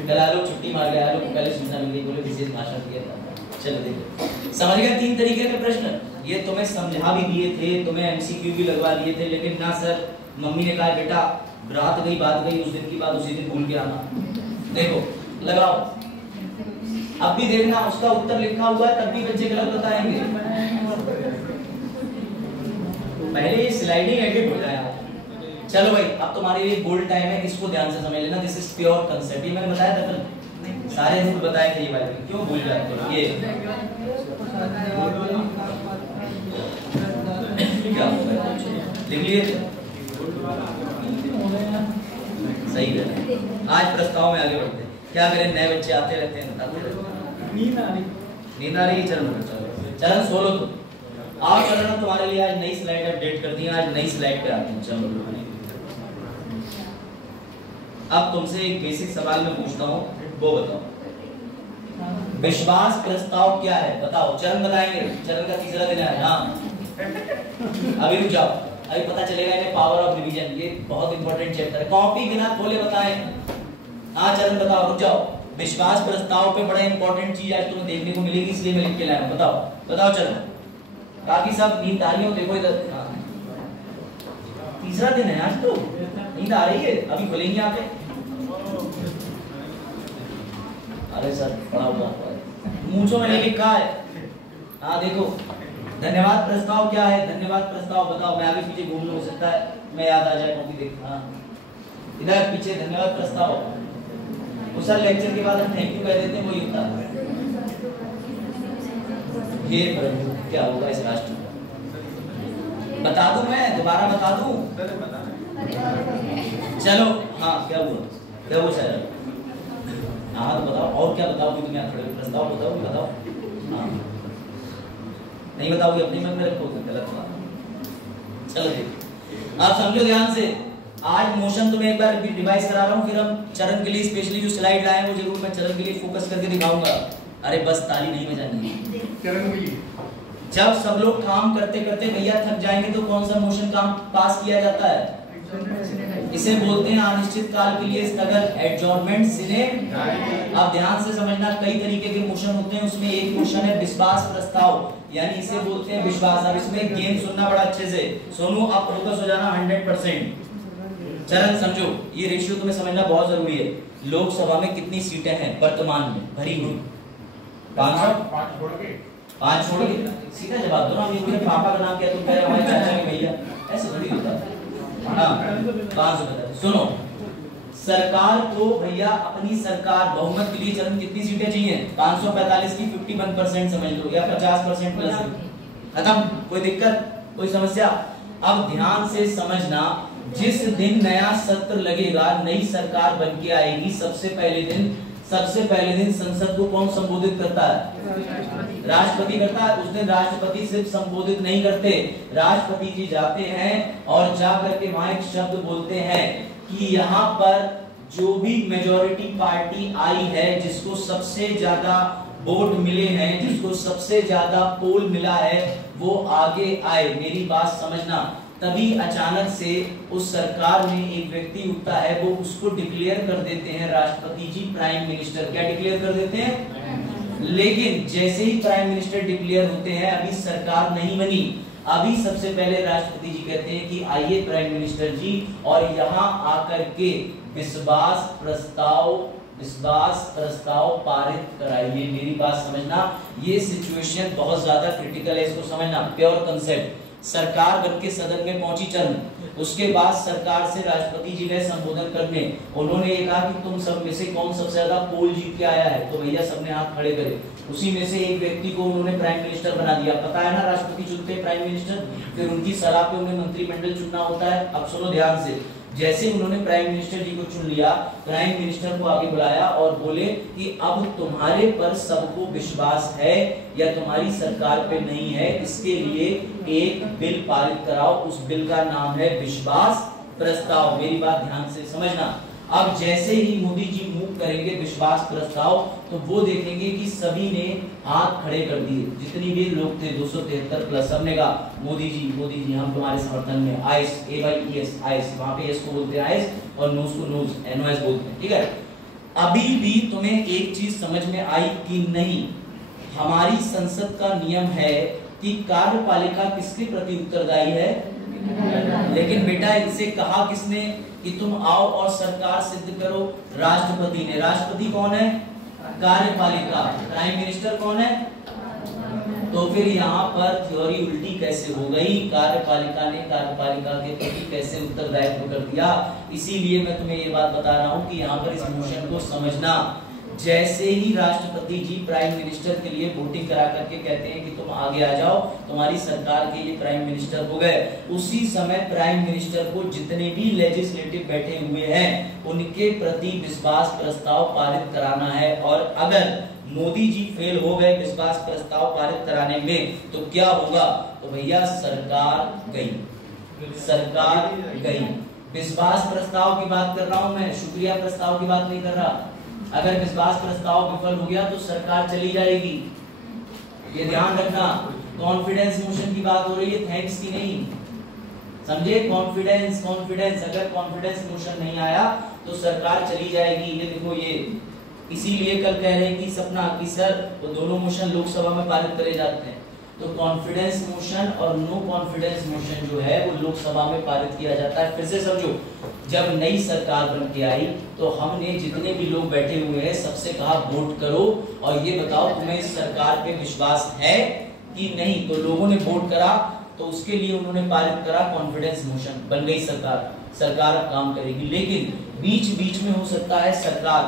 कल आलोक छुट्टी मार गया, आलोक पहले सूचना मिली, बोले विशेष भाषण दिया था। चलो देखो, समझ गए 3 तरीके के प्रश्न। ये तुम्हें समझा भी दिए थे, तुम्हें एमसीक्यू भी लगवा दिए थे, लेकिन ना सर, मम्मी ने कहा बेटा रात गई बात गई, उस दिन की बात उसी दिन भूल के आना। देखो लगाओ, अब भी देखना उसका उत्तर लिखा हुआ है, तब भी बच्चे गलत बताएंगे। पहले ये स्लाइडिंग एडिट हो जाए। चलो भाई, अब तुम्हारे लिए गोल्ड टाइम है, इसको ध्यान से समझ लेना। दिस इज प्योर कंसेप्ट, ये मैंने बताया था कल, सारे रूल बताए थे ये वाले, क्यों भूल जाते हो? ये क्या लिख लिए थे? सही है। आज प्रस्ताव में आगे बढ़ते हैं। क्या करें, नए बच्चे आते रहते हैं, बताते रहते हैं। नींद आ रही है? चरण 16 तो आओ चरण, तुम्हारे लिए आज नई स्लाइड अपडेट कर दी है, आज नई स्लाइड पे आते हैं। चलो अब तुमसे एक बेसिक सवाल मैं पूछता हूँ, वो बताओ विश्वास प्रस्ताव क्या है? बताओ। चरण बताएंगे, चरण का तीसरा दिन है। हाँ अभी रुक जाओ, अभी पता चलेगा इन्हें पावर ऑफ रिवीजन, ये बहुत इंपॉर्टेंट चैप्टर है। कॉपी बिना खोले बताएं। हाँ चरण बताओ, रुक जाओ। विश्वास प्रस्ताव पे बड़ा इंपॉर्टेंट चीज आज तुम्हें देखने को मिलेगी, इसलिए मैं लिख के लाया हूं। बताओ बताओ चरण, बाकी सब नींद आ रही हो, देखो इधर। तीसरा दिन है आज, तो नींद आ रही है, अभी खुलेंगी आंखें। अरे सर पढ़ा हुआ मूंछों में नहीं लिखा है। हाँ देखो, धन्यवाद प्रस्ताव क्या है? धन्यवाद प्रस्ताव बताओ, मैं आगे पीछे घूम लूं, हो सकता है मैं याद आ जाए कॉपी देख। हाँ इधर पीछे धन्यवाद प्रस्ताव, उस लेक्चर के बाद हम थैंक यू कह देते हैं, वही होता है। हे प्रभु क्या होगा इस राष्ट्र में? बता दूं मैं, दोबारा बता दूं? चलो हाँ क्या हुआ, क्या हुआ सर? हाँ तो बताओ, और क्या बताओ? तुम्हें खड़े प्रस्ताव बताओ, बताओ हाँ। नहीं बताओगे अपने मन में रखोगे, गलत बात। चलो देखिए आप समझो ध्यान से। आज मोशन तो मैं एक बार रिवाइज करा रहा हूँ, फिर हम चरण के लिए स्पेशली जो स्लाइड लाए हैं वो जरूर मैं चरण के लिए फोकस करके दिखाऊंगा। अरे बस ताली नहीं बजानी। चरण के लिए जब सब लोग काम करते करते भैया थक जाएंगे तो कौन सा मोशन काम पास किया जाता है? इसे बोलते हैं अनिश्चित काल के लिए स्थगन, एडजॉर्नमेंट सिने। अब ध्यान से समझना, कई तरीके के मोशन होते हैं, उसमें एक मोशन है विश्वास प्रस्ताव, यानी इसे बोलते हैं विश्वास। अब इसमें गेम सुनना बड़ा अच्छे से, सोनू आप फोकस हो जाना 100%। चरण समझो, ये रेशियो तुम्हें समझना बहुत जरूरी है। लोकसभा में कितनी सीटें हैं वर्तमान में भरी हुई? 5 छोड़ के सीधा जवाब दो ना। ये मेरे पापा का नाम क्या तुम कह रहे हो, हमारे चाचा के भैया, ऐसे थोड़ी होता है। हाँ 5 बता। सुनो, सरकार को भैया अपनी सरकार बहुमत के लिए चरण कितनी सीटें चाहिए? 545 की 51% समझ लो, या 50% प्लस। खत्म, कोई दिक्कत, कोई समस्या? अब ध्यान से समझना, जिस दिन नया सत्र लगेगा, नई सरकार बन के आएगी, सबसे पहले दिन संसद को कौन संबोधित करता है? राष्ट्रपति करता है। उस दिन राष्ट्रपति सिर्फ संबोधित नहीं करते, राष्ट्रपति जी जाते हैं और जा करके वहां एक शब्द बोलते हैं कि यहाँ पर जो भी मेजॉरिटी पार्टी आई है, जिसको सबसे ज्यादा वोट मिले हैं, जिसको सबसे ज्यादा पोल मिला है, वो आगे आए। मेरी बात समझना। तभी अचानक से उस सरकार में एक व्यक्ति उठता है, वो उसको डिक्लेयर कर देते हैं राष्ट्रपति जी प्राइम मिनिस्टर। क्या डिक्लेयर कर देते हैं? लेकिन जैसे ही प्राइम मिनिस्टर डिक्लेयर होते हैं, अभी सरकार नहीं बनी, अभी सबसे पहले राष्ट्रपति जी कहते हैं कि आइए प्राइम मिनिस्टर जी, और यहाँ आकर के विश्वास प्रस्ताव पारित कराइए। मेरी बात समझना, ये सिचुएशन बहुत ज्यादा क्रिटिकल है, इसको समझना। प्योर कंसेप्ट, सरकार बनके सदन में पहुंची चरण, उसके बाद सरकार से राष्ट्रपति जी गए संबोधन करने। उन्होंने ये कहा कि तुम सब में से कौन सबसे ज्यादा पोल जीत के आया है, तो भैया सबने हाथ खड़े करे। उसी में से एक व्यक्ति को उन्होंने प्राइम मिनिस्टर बना दिया। पता है ना, राष्ट्रपति चुनते हैं प्राइम मिनिस्टर, फिर उनकी सलाह पे उन्हें मंत्रिमंडल चुनना होता है। अब सुनो ध्यान से, जैसे उन्होंने प्राइम मिनिस्टर जी को चुन लिया, प्राइम मिनिस्टर को आगे बुलाया और बोले कि अब तुम्हारे पर सबको विश्वास है या तुम्हारी सरकार पे नहीं है, इसके लिए एक बिल पारित कराओ। उस बिल का नाम है विश्वास प्रस्ताव। मेरी बात ध्यान से समझना। अब जैसे ही मोदी जी मूव करेंगे विश्वास प्रस्ताव, तो वो देखेंगे कि सभी ने हाथ खड़े कर दिए, जितनी भी लोग थे 273 प्लस, सबने कहा मोदी जी हम तुम्हारे समर्थन में। आइस, AYES, आइस, वहां पे एस को बोलते हैं आइस और नोज को नोज, NOS बोलते हैं, ठीक है। अभी भी तुम्हें एक चीज समझ में आई कि नहीं? हमारी संसद का नियम है कि कार्यपालिका किसके प्रति उत्तरदायी है, लेकिन बेटा इनसे कहा किसने कि तुम आओ और सरकार सिद्ध करो? राष्ट्रपति ने। राष्ट्रपति कौन है? कार्यपालिका। प्राइम मिनिस्टर कौन है? तो फिर यहाँ पर थ्योरी उल्टी कैसे हो गई? कार्यपालिका ने कार्यपालिका के प्रति कैसे उत्तरदायित्व कर दिया? इसीलिए मैं तुम्हें ये बात बता रहा हूँ कि यहाँ पर इस मोशन को समझना। जैसे ही राष्ट्रपति जी प्राइम मिनिस्टर के लिए वोटिंग करा करके कहते हैं कि तुम आगे आ जाओ, तुम्हारी सरकार के ये प्राइम मिनिस्टर हो गए, उसी समय प्राइम मिनिस्टर को जितने भी लेजिस्लेटिव बैठे हुए हैं उनके प्रति विश्वास प्रस्ताव पारित कराना है। और अगर मोदी जी फेल हो गए विश्वास प्रस्ताव पारित कराने में, तो क्या होगा? तो भैया सरकार गई। विश्वास प्रस्ताव की बात कर रहा हूं मैं, शुक्रिया प्रस्ताव की बात नहीं कर रहा। अगर विश्वास प्रस्ताव विफल हो गया तो सरकार चली जाएगी, ये ध्यान रखना। कॉन्फिडेंस मोशन की बात हो रही है, थैंक्स की नहीं, समझे? कॉन्फिडेंस। अगर कॉन्फिडेंस मोशन नहीं आया तो सरकार चली जाएगी। ये देखो, ये इसीलिए कल कह रहे हैं कि सपना कि सर वो दोनों मोशन लोकसभा में पारित करे जाते हैं, तो कॉन्फिडेंस मोशन और नो कॉन्फिडेंस मोशन जो है वो लोकसभा में पारित किया जाता है। फिर से समझो, जब नई सरकार बन के आई तो हमने जितने भी लोग बैठे हुए हैं सबसे कहा वोट करो और ये बताओ तुम्हें इस सरकार पे विश्वास है कि नहीं। तो लोगों ने वोट करा, तो उसके लिए उन्होंने पारित करा कॉन्फिडेंस मोशन, बन गई सरकार अब काम करेगी। लेकिन बीच बीच में हो सकता है सरकार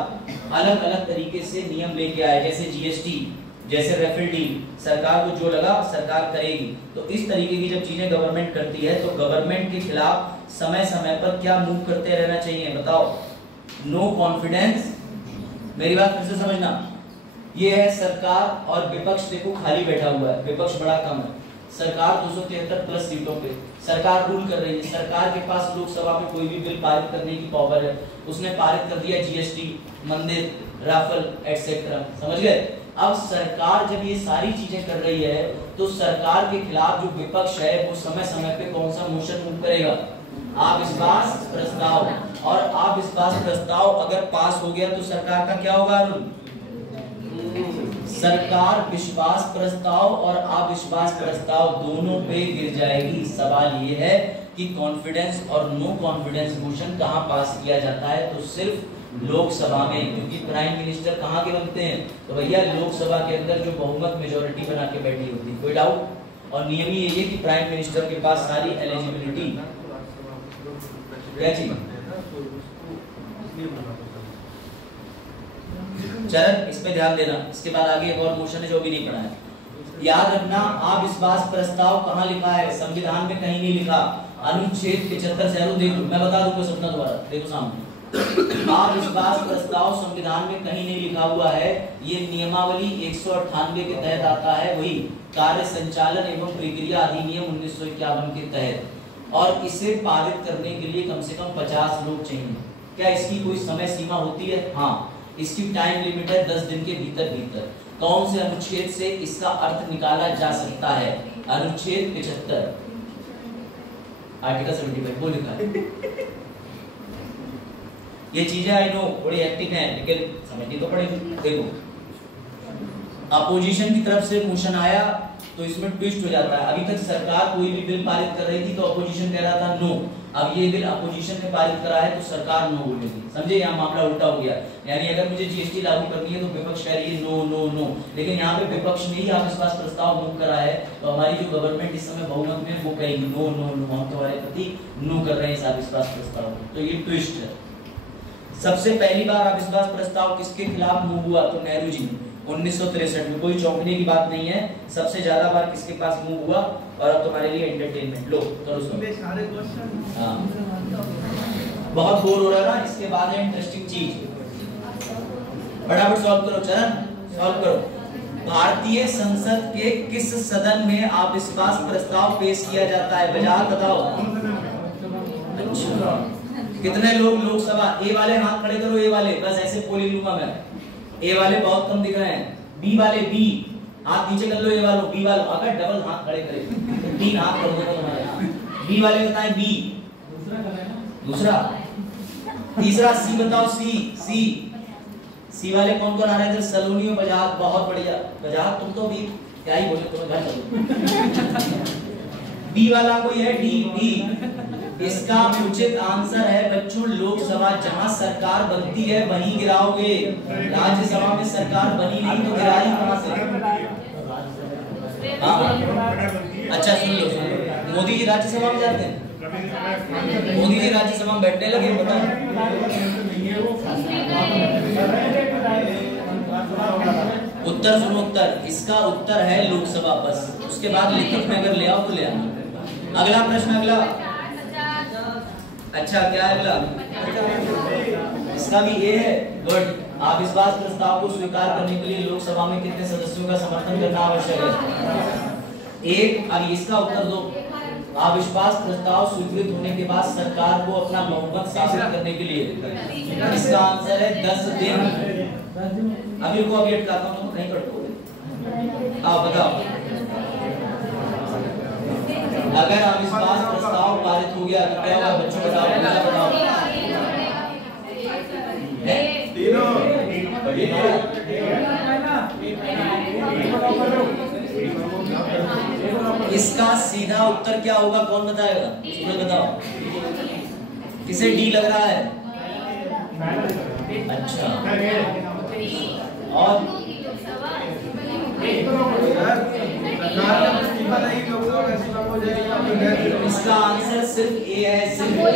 अलग अलग तरीके से नियम लेके आए, जैसे GST, जैसे रेफेल डील, सरकार को जो लगा सरकार करेगी। तो इस तरीके की जब चीजें गवर्नमेंट करती है तो गवर्नमेंट के खिलाफ समय समय पर क्या मूव करते रहना चाहिए, बताओ? No confidence. मेरी बात फिर से समझना, ये है सरकार और विपक्ष, देखो खाली बैठा हुआ है, विपक्ष बड़ा कम है। सरकार 273 प्लस सीटों पे सरकार रूल कर रही है। सरकार के पास लोकसभा में कोई भी बिल पारित करने की पावर है। उसने पारित कर दिया जीएसटी, मंदिर, राफेल एटसेट्रा, समझ गए। अब सरकार जब ये सारी चीजें कर रही है तो सरकार के खिलाफ जो विपक्ष है वो समय समय पे कौन सा मोशन मूव करेगा, अविश्वास प्रस्ताव। और अविश्वास प्रस्ताव अगर पास हो गया तो सरकार का क्या होगा अरुण? सरकार विश्वास प्रस्ताव और अविश्वास प्रस्ताव दोनों पे गिर जाएगी। सवाल ये है कि कॉन्फिडेंस और नो कॉन्फिडेंस मोशन कहां पास किया जाता है, तो सिर्फ लोकसभा में, क्योंकि प्राइम मिनिस्टर कहां के बनते हैं, तो भैया लोकसभा के अंदर जो बहुमत मेजोरिटी बना के बैठी होती है। कोई डाउट? और नियम ही ये कि प्राइम मिनिस्टर के पास सारी एलिजिबिलिटी क्या चीज। चरण इस पे ध्यान देना। इसके बाद आगे एक और मोशन है जो भी नहीं पढ़ा है, याद रखना। अविश्वास प्रस्ताव कहाँ लिखा है? संविधान में कहीं नहीं लिखा। अनुच्छेद 75 से देखो, मैं बता दूंगा सपना दोबारा, देखो सामने। अविश्वास प्रस्ताव संविधान में कहीं नहीं लिखा हुआ है। ये नियमावली 198 के तहत आता है, वही कार्य संचालन एवं प्रक्रिया अधिनियम 1951 के तहत। और इसे पारित करने के लिए कम से कम 50 लोग चाहिए। क्या इसकी कोई समय सीमा होती है? हाँ, इसकी टाइम लिमिट है 10 दिन के भीतर भीतर। कौन से अनुच्छेद से इसका अर्थ निकाला जा सकता है? अनुच्छेद 75 आर्टिकल 75 वो लिखा है। ये चीजें आई नो बड़ी एक्टिव हैं, लेकिन समझनी तो पड़ेगी। देखो, अपोजिशन की तरफ से मोशन आया तो इसमें ट्विस्ट हो जाता है। अभी तक सरकार कोई भी बिल पारित कर रही थी तो अपोजिशन कह रहा था नो। अब ये बिल अपोजिशन ने पारित करा है तो सरकार नो बोलेगी। समझे, यहाँ मामला उल्टा हो गया। यानी अगर मुझे जीएसटी लागू करनी है तो विपक्ष कह रही है नो नो नो, लेकिन यहाँ पे विपक्ष ने ही अविश्वास प्रस्ताव मूव करा है तो हमारी जो गवर्नमेंट इस समय बहुमत में वो कहेगी नो नो नो, हम तुम्हारे प्रति नो कर रहे हैं इस अविश्वास प्रस्ताव। तो ये ट्विस्ट है। सबसे पहली बार अविश्वास प्रस्ताव किसके खिलाफ मूव हुआ? तो नेहरू जी 1963 में। कोई चौंकने की बात नहीं है। सबसे ज्यादा बार किसके पास मूव हुआ? और अब तुम्हारे लिए एंटरटेनमेंट लो करो सुनो। हाँ, बहुत बोर हो रहा है ना, इसके बाद है इंटरेस्टिंग चीज। फटाफट सॉल्व करो चरण, सॉल्व करो। भारतीय संसद के किस सदन में अविश्वास प्रस्ताव पेश किया जाता है? वजह बताओ। अच्छा, कितने लोग लोकसभा? ए वाले हाथ खड़े करो, ए वाले, बस ऐसे पोलिंग लूंगा मैं। ए वाले बहुत कम दिख रहे हैं। बी वाले, बी हाथ नीचे कर लो। ए वालों, बी वालों अगर डबल हाथ खड़े करें 3 हाथ कर दो तुम्हारे यहाँ। बी वाले बताएं बी, दूसरा, तीसरा सी बताओ। सी सी सी वाले कौन कौन आ रहे थे? सलोनी और बजाज, बहुत बढ़िया। बजाज तुम तो भी क्या ही बोले, तुम्हें घर चलो। बी वाला कोई है? D D. इसका उचित आंसर है बच्चों लोकसभा। जहां सरकार बनती है वहीं गिराओगे। राज्यसभा में सरकार बनी नहीं तो गिराई कहां से? अच्छा सुन लो, मोदी जी राज्यसभा में जाते हैं। मोदी जी राज्यसभा में बैठने लगे, पता उत्तर सुनो। उत्तर, इसका उत्तर है लोकसभा। बस उसके बाद लिखित में अगर ले आओ तो ले आओ। अगला प्रश्न, अगला। अच्छा क्या है अगला? इसका भी ये है। गुड। अविश्वास प्रस्ताव को स्वीकार करने के लिए लोकसभा में कितने सदस्यों का समर्थन करना आवश्यक है? 1। अब इसका उत्तर दो। अविश्वास प्रस्ताव स्वीकृत होने के बाद सरकार को अपना बहुमत साबित करने के लिए, इसका आंसर है 10 दिन। अभी को अभी अटकाता हूं, कहीं कटोगे। आप बताओ, अगर अविश्वास प्रस्ताव पारित हो गया तो क्या होगा बच्चों? बताओ, बताओ। इसका सीधा उत्तर क्या होगा? कौन बताएगा? तुम्हें बताओ, किसे डी लग रहा है? अच्छा, और इसका आंसर सिर्फ ए है, सिर्फ ए।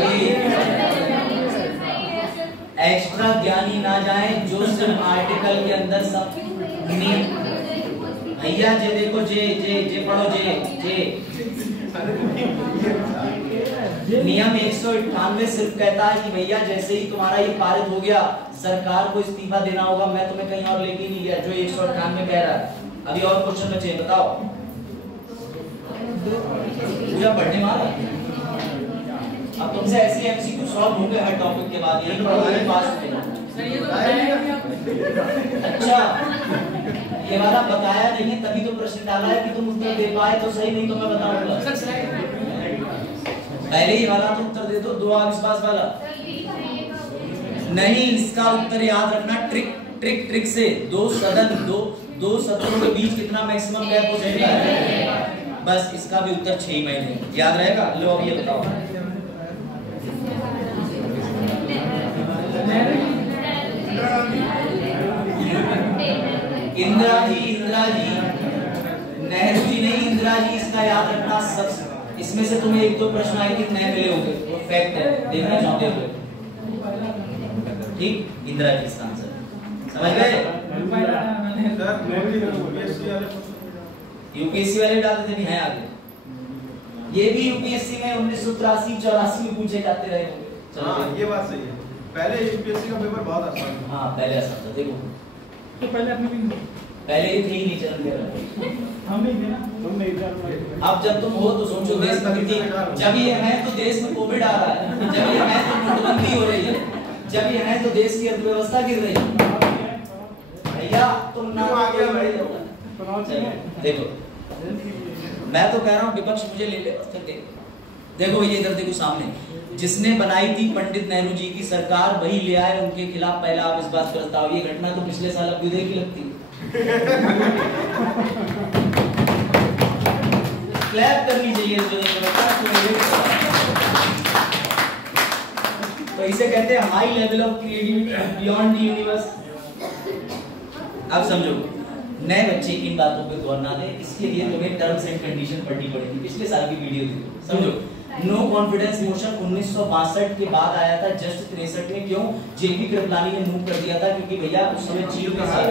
एक्स्ट्रा ज्ञानी ना जाए जो सिर्फ आर्टिकल के अंदर सब भैया जे देखो, जे जे जे पढ़ो, जे जे नियम 198 सिर्फ कहता है कि भैया जैसे ही तुम्हारा ये पारित हो गया सरकार को इस्तीफा देना होगा। मैं तुम्हें कहीं और लेके नहीं गया, जो 198 कह रहा है। अभी और क्वेश्चन बचे, बताओ। पूजा पढ़ने वाला अब तुमसे ऐसे एमसीक्यू सॉल्व होंगे हर टॉपिक के बाद, यही पढ़ाने पास में। अच्छा, ये वाला बताया नहीं है तभी तो प्रश्न डाला है कि तुम उत्तर दे पाए तो सही, नहीं तो मैं बताऊंगा। पहले ही वाला तो उत्तर दे दो, दो अविश्वास वाला नहीं। इसका उत्तर याद रखना ट्रिक से। दो सत्रों के बीच कितना मैक्सिमम गैप हो जाएगा है, बस इसका भी उत्तर 6 महीने याद रहेगा। लो अब ये बताओ, इंदिरा जी नेहरू जी नहीं, इंदिरा जी, इसका याद रखना। सब इसमें से तुम्हें 1-2 प्रश्न आए कि नए मिले होंगे, वो फैक्ट है, देखना चाहते हो ठीक। इंदिरा जी इसका आंसर समझ गए। यूपीएससी वाले डालते थे नहीं है आगे, ये भी यूपीएससी में 1983-84 में पूछे जाते रहे होंगे। हाँ ये बात सही है, पहले यूपीएससी का पेपर बहुत आसान था। हाँ पहले आसान था, देखो तो पहले ये थी नहीं चरण दे हम नहीं थे ना, तुम नहीं थे। अब जब तुम हो तो सोचो देश में कितनी, जब ये है तो देश में कोविड आ रहा है, जब ये है तो नोटबंदी हो रही है, जब ये है तो देश की अर्थव्यवस्था गिर रही है। भैया तुम ना आगे बढ़ जाओ। देखो मैं तो कह रहा हूँ विपक्ष मुझे ले ले, देखो ये इधर देखो सामने, जिसने बनाई थी पंडित नेहरू जी की सरकार वही ले आए उनके खिलाफ पहला अविश्वास प्रस्ताव। ये घटना तो पिछले साल अभ्युदय की लगती है। क्लैप करनी चाहिए तो इसे कहते हैं high level of creativity beyond the universe. अब समझो, नए बच्चे इन बातों पे गौर ना दें, इसके लिए तुम्हें टर्म्स एंड कंडीशन पढ़नी पड़ेगी। पिछले साल की वीडियो देखो, समझो। नो कॉन्फिडेंस मोशन 1962 के बाद आया था, जस्ट 63 में। क्यों? जेपी कृपलानी ने मूव कर दिया था, क्योंकि भैया उस समय चीन के साथ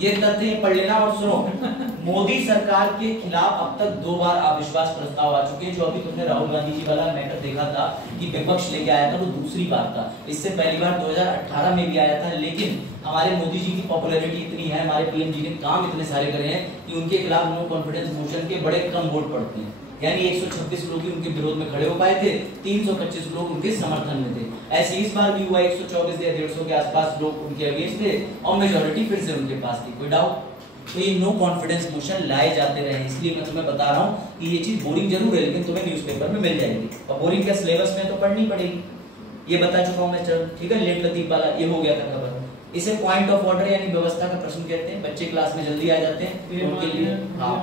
ये तथ्य पढ़ लेना। और सुनो, मोदी सरकार के खिलाफ अब तक 2 बार अविश्वास प्रस्ताव आ चुके हैं। जो अभी तुमने राहुल गांधी जी वाला मैटर देखा था कि विपक्ष लेके आया था, वो दूसरी बार था। इससे पहली बार 2018 में भी आया था, लेकिन हमारे मोदी जी की पॉपुलैरिटी इतनी है, हमारे पीएम जी ने काम इतने सारे करे हैं कि उनके खिलाफ नो कॉन्फिडेंस मोशन के बड़े कम वोट पड़ते हैं। यानी 126 लोग ही उनके विरोध में खड़े हो पाए थे, 325 लोग उनके समर्थन में थे। ऐसे इस बार भी हुआ, 124 या 150 के आसपास लोग उनके अगेंस्ट थे और मेजॉरिटी फिर से उनके पास थी। कोई डाउट? तो ये नो कॉन्फिडेंस मोशन लाए जाते रहे, इसलिए मैं तुम्हें बता रहा हूँ कि ये चीज बोरिंग जरूर है, लेकिन तुम्हें न्यूज़पेपर में मिल जाएगी। और बोरिंग क्या, सिलेबस में तो पढ़नी पड़ेगी, ये बता चुका हूँ मैं। चलो ठीक है, लेट लतीफ वाला ये हो गया था खबर। इसे पॉइंट ऑफ ऑर्डर यानी व्यवस्था का प्रश्न कहते हैं। बच्चे क्लास में जल्दी आ जाते हैं उनके लिए, हाँ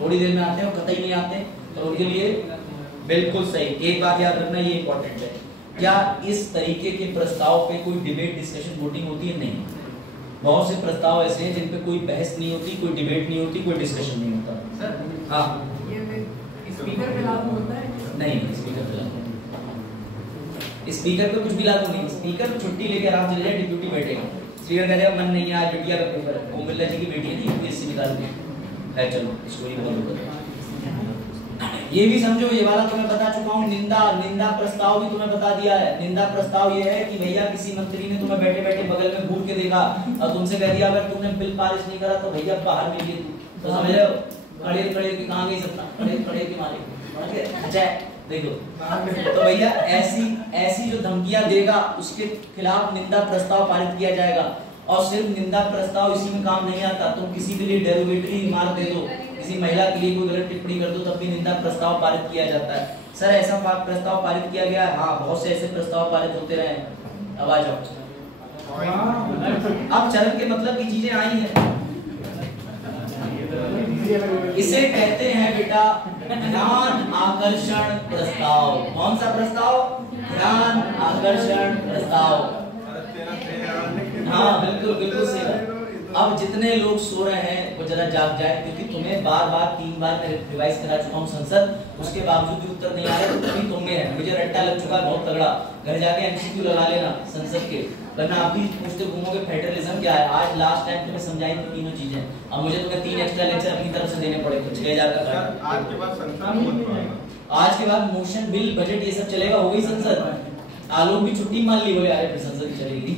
थोड़ी देर में आते हैं और कतई नहीं आते तो उनके लिए बिल्कुल सही। एक बात याद रखना, ये इंपॉर्टेंट है, क्या इस तरीके के प्रस्ताव पे कोई डिबेट डिस्कशन वोटिंग होती है? नहीं। बहुत से प्रस्ताव ऐसे हैं जिन पे कोई बहस नहीं होती, कोई डिबेट नहीं होती, कोई डिस्कशन नहीं होता। सर हाँ ये स्पीकर पे लागू होता है? नहीं, स्पीकर पे लागू नहीं, स्पीकर पे कुछ भी लागू नहीं। स्पीकर पे छुट्टी लेके आराम से जाए, डिप्यूटी बैठेगा, स्पीकर कह देगा मन नहीं है आज बिटिया का पेपर है, ओम बिरला जी की बेटी है ना यूपीएससी निकाल दी है, चलो स्टोरी बोलो। ये भी समझो, ये वाला तो मैं बता चुका हूँ। निंदा प्रस्ताव भी तुम्हें बता दिया है। निंदा प्रस्ताव ये है कि भैया किसी मंत्री ने तुम्हें बैठे बैठे बगल में घूर के देखा और तुमसे कह दिया अगर तुमने बिल पारिश नहीं करा तो भैया बाहर मिलिए तू, तो समझ रहे हो? खड़े के कहाँ गई सपना, खड़े के मारे देखो। तो भैया ऐसी जो धमकियां देगा उसके खिलाफ निंदा प्रस्ताव पारित किया जाएगा। और सिर्फ निंदा प्रस्ताव इसी में काम नहीं आता, तुम किसी के लिए डेरोगेटरी रिमार्क दे दो, किसी महिला के लिए कोई गलत टिप्पणी कर दो, तब भी निंदा प्रस्ताव पारित किया जाता है। सर ऐसा प्रस्ताव पारित किया गया है? हाँ, बहुत से ऐसे प्रस्ताव पारित होते रहे। अब आ जाओ, अब चरण के मतलब की चीजें आई हैं। इसे कहते हैं बेटा ध्यान आकर्षण प्रस्ताव। कौन सा प्रस्ताव? ध्यान आकर्षण प्रस्ताव। हाँ बिल्कुल बिल्कुल सही। अब जितने लोग सो रहे हैं वो जरा जाग जाए, क्योंकि तुम्हें बार 3 बार मैं रिवाइज करा चुका हूँ संसद, उसके बावजूद भी उत्तर नहीं आ रहा। तो तुम में है, मुझे रट्टा लग चुका है बहुत तगड़ा। घर जाके एमसीक्यू लगा लेना संसद के, वरना आप भी पूछते घूमोगे फेडरलिज्म क्या है। आज लास्ट टाइम तुम्हें समझाई थी तीनों चीजें, अब मुझे तुम्हें 3 एक्स्ट्रा लेक्चर अपनी तरफ से देने पड़े, तो 6000 का आज के बाद संसद आज के बाद मोशन, बिल, बजट ये सब चलेगा, हो गई संसद। आलोक की छुट्टी मान ली, बोले अरे फिर संसद ही चलेगी।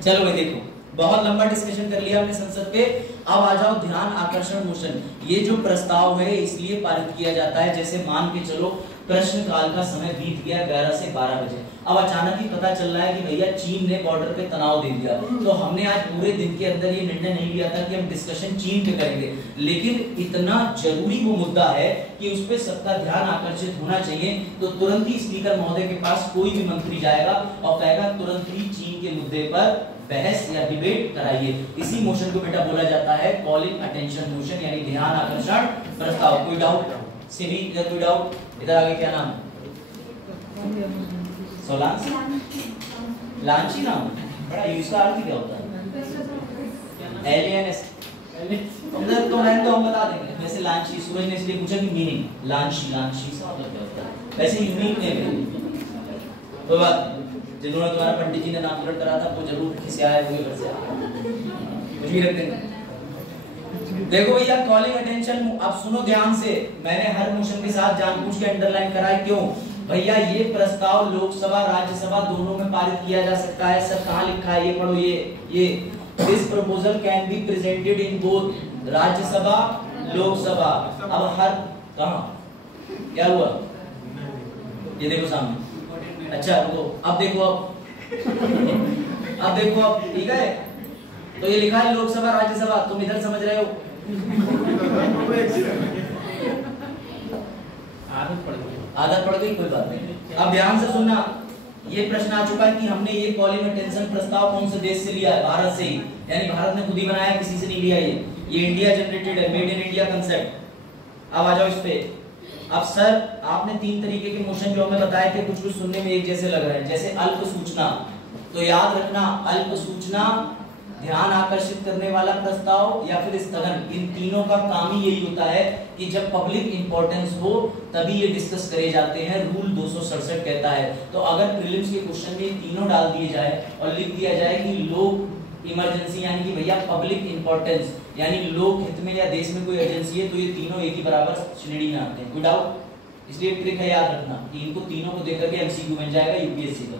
चलो भाई देखो, बहुत लंबा डिस्कशन कर लिया हमने संसद पे। अब आ जाओ ध्यान आकर्षण मोशन। ये जो प्रस्ताव है इसलिए पारित किया जाता है, जैसे मान के चलो प्रश्नकाल का समय बीत गया 11 से 12 बजे, अब अचानक ही पता चल रहा है कि भैया चीन ने बॉर्डर पे तनाव दे दिया। तो हमने आज पूरे दिन के अंदर ये निर्णय नहीं लिया था कि हम डिस्कशन चीन पे करेंगे, लेकिन इतना जरूरी वो मुद्दा है कि उस पे सबका ध्यान आकर्षित होना चाहिए। तो तुरंत ही स्पीकर महोदय के पास कोई भी मंत्री जाएगा और कहेगा तुरंत ही चीन के मुद्दे पर बहस या डिबेट कराइए। इसी मोशन को बेटा बोला जाता है कॉलिंग अटेंशन मोशन, यानी ध्यान आकर्षण प्रस्ताव। कोई डाउट? सिमी, इधर कोई डाउट? इधर आगे क्या नाम? सोलांस, लांची नाम, बड़ा इसका अर्थ क्या होता है? एलियन तो मैं तो हम बता देंगे। जैसे लांची, सूरज ने इसलिए पूछा कि मीनिंग लांची, लांची से मतलब क्या होता है? वैसे यूनिक नेम है। कोई बात, जिन्होंने तुम्हारा पंडित जी ने नामकरण करा था वो जरूर खिसियाए हुए घर से कुछ भी रख देंगे। देखो भैया कॉलिंग अटेंशन, अब सुनो ध्यान से, मैंने हर मोशन के साथ जानबूझ के अंडरलाइन करा है। क्यों भैया? ये प्रस्ताव लोकसभा राज्यसभा दोनों में पारित किया जा सकता है। सर कहाँ लिखा है? ये पढ़ो, ये this proposal can be presented in both Rajya Sabha Lok Sabha. अब हर कहाँ क्या हुआ? ये देखो सामने। अच्छा तो अब देखो, अब देखो, अब ठीक है। तो ये लिखा है लोकसभा राज्यसभा, तुम इधर समझ रहे हो? आदत पड़ गई, कोई बात नहीं। अब ध्यान से सुनना, ये प्रश्न आ चुका है कि हमने ये कॉलिंग अटेंशन प्रस्ताव कौन से देश से लिया है? भारत से ही, यानी भारत ने खुद ही बनाया, किसी से नहीं लिया। ये इंडिया जनरेटेड है, मेड इन इंडिया कंसेप्ट। अब आ जाओ इस पे। अब सर आपने 3 तरीके के मोशन जो हमें बताए थे, कुछ कुछ सुनने में एक जैसे लग रहे हैं, जैसे अल्प सूचना। तो याद रखना, अल्प सूचना, ध्यान आकर्षित करने वाला प्रस्ताव या फिर स्थगन, इन तीनों का काम ही यही होता है कि जब पब्लिक इंपॉर्टेंस हो तभी ये डिस्कस करे जाते हैं। रूल 267 कहता है। तो अगर प्रीलिम्स के क्वेश्चन में तीनों डाल दिए जाए और लिख दिया जाए कि लोक इमरजेंसी, यानी कि भैया पब्लिक इंपॉर्टेंस, यानी लोक हित में या देश में कोई एजेंसी है, तो ये तीनों एक ही बराबर श्रेणी में आते हैं। कोई डाउट? इसलिए ट्रिक है याद रखना कि इनको तीनों को देख करके एमसीक्यू बन जाएगा यूपीएससी का।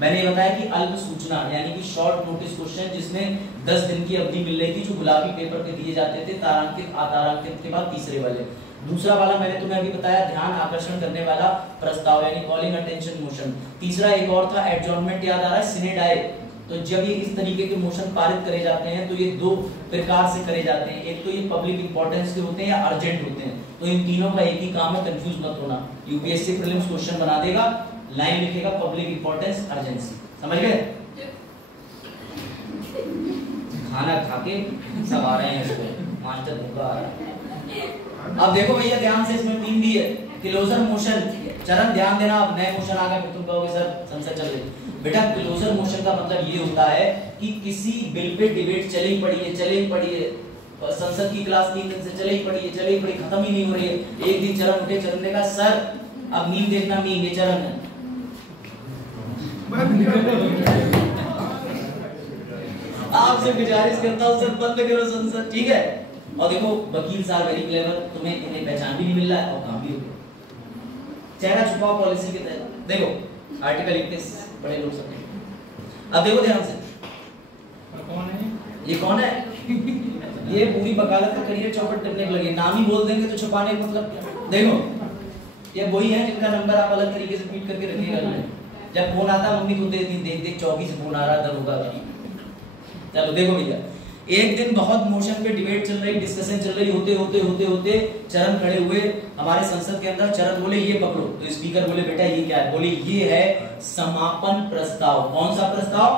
मैंने बताया कि अल्प सूचना यानी कि शॉर्ट नोटिस क्वेश्चन, जिसमें 10 दिन की अवधि मिल रही थी, जो गुलाबी पेपर पे दिए जाते थे, तारांकित अतारांकित के बाद तीसरे वाले। दूसरा वाला मैंने तुम्हें अभी बताया ध्यान आकर्षण करने वाला प्रस्ताव यानी कॉलिंग अटेंशन मोशन। तीसरा एक और था एडजॉर्नमेंट, याद आ रहा है? सिने डाए। तो जब ये इस तरीके के मोशन पारित करे जाते हैं तो ये 2 प्रकार से करे जाते हैं। एक तो ये पब्लिक इंपॉर्टेंस के होते हैं या अर्जेंट होते हैं। तो इन तीनों का एक ही काम है, कंफ्यूज मत होना। यूपीएससी प्रीलिम्स क्वेश्चन बना देगा, लाइन लिखेगा पब्लिक इंपॉर्टेंस अर्जेंसी। समझ गए? खाना खा के सब आ रहे हैं इसको, मास्टर भूखा आ रहा है। अब देखो भैया ध्यान से, इसमें 3 भी है। क्लोजर मोशन, चरण ध्यान देना। अब नए मोशन आ गए, फिर तुम कहोगे सर संसद चल रही। बेटा क्लोजर मोशन का मतलब ये होता है कि किसी बिल पे डिबेट चले ही पड़ी है, संसद की क्लास 3 दिन से चले ही पड़ी, खत्म ही नहीं हो रही है। एक दिन चरण उठे, चरण ने कहा सर अब मीम देखना, मीम ये चरण है। आपसे गुजारिश करता हूँ सर बंद करो संसद, ठीक है? और देखो वकील साहब वेरी क्लेवर, तुम्हें इन्हें पहचान भी नहीं मिल रहा है और काम भी हो गया। चेहरा छुपाओ पॉलिसी के तहत। देखो आर्टिकल 31, बड़े लोग सब। अब देखो ध्यान से, कौन है ये? कौन है? ये पूरी वकालत का करियर चौपट करने के लगे, नाम ही बोल देंगे तो छुपाने का मतलब। देखो ये वही है जिनका नंबर आप अलग तरीके से फीड करके रखिएगा। जब फोन आता मम्मी को देख चौकी से फोन आ रहा था होगा। चलो देखो भैया, एक दिन बहुत मोशन पे डिबेट चल रही, डिस्कशन चल रही, होते चरण खड़े हुए हमारे संसद के अंदर। चरण बोले ये पकड़ो, तो स्पीकर बोले बेटा ये क्या है? बोले ये है समापन प्रस्ताव। कौन सा प्रस्ताव?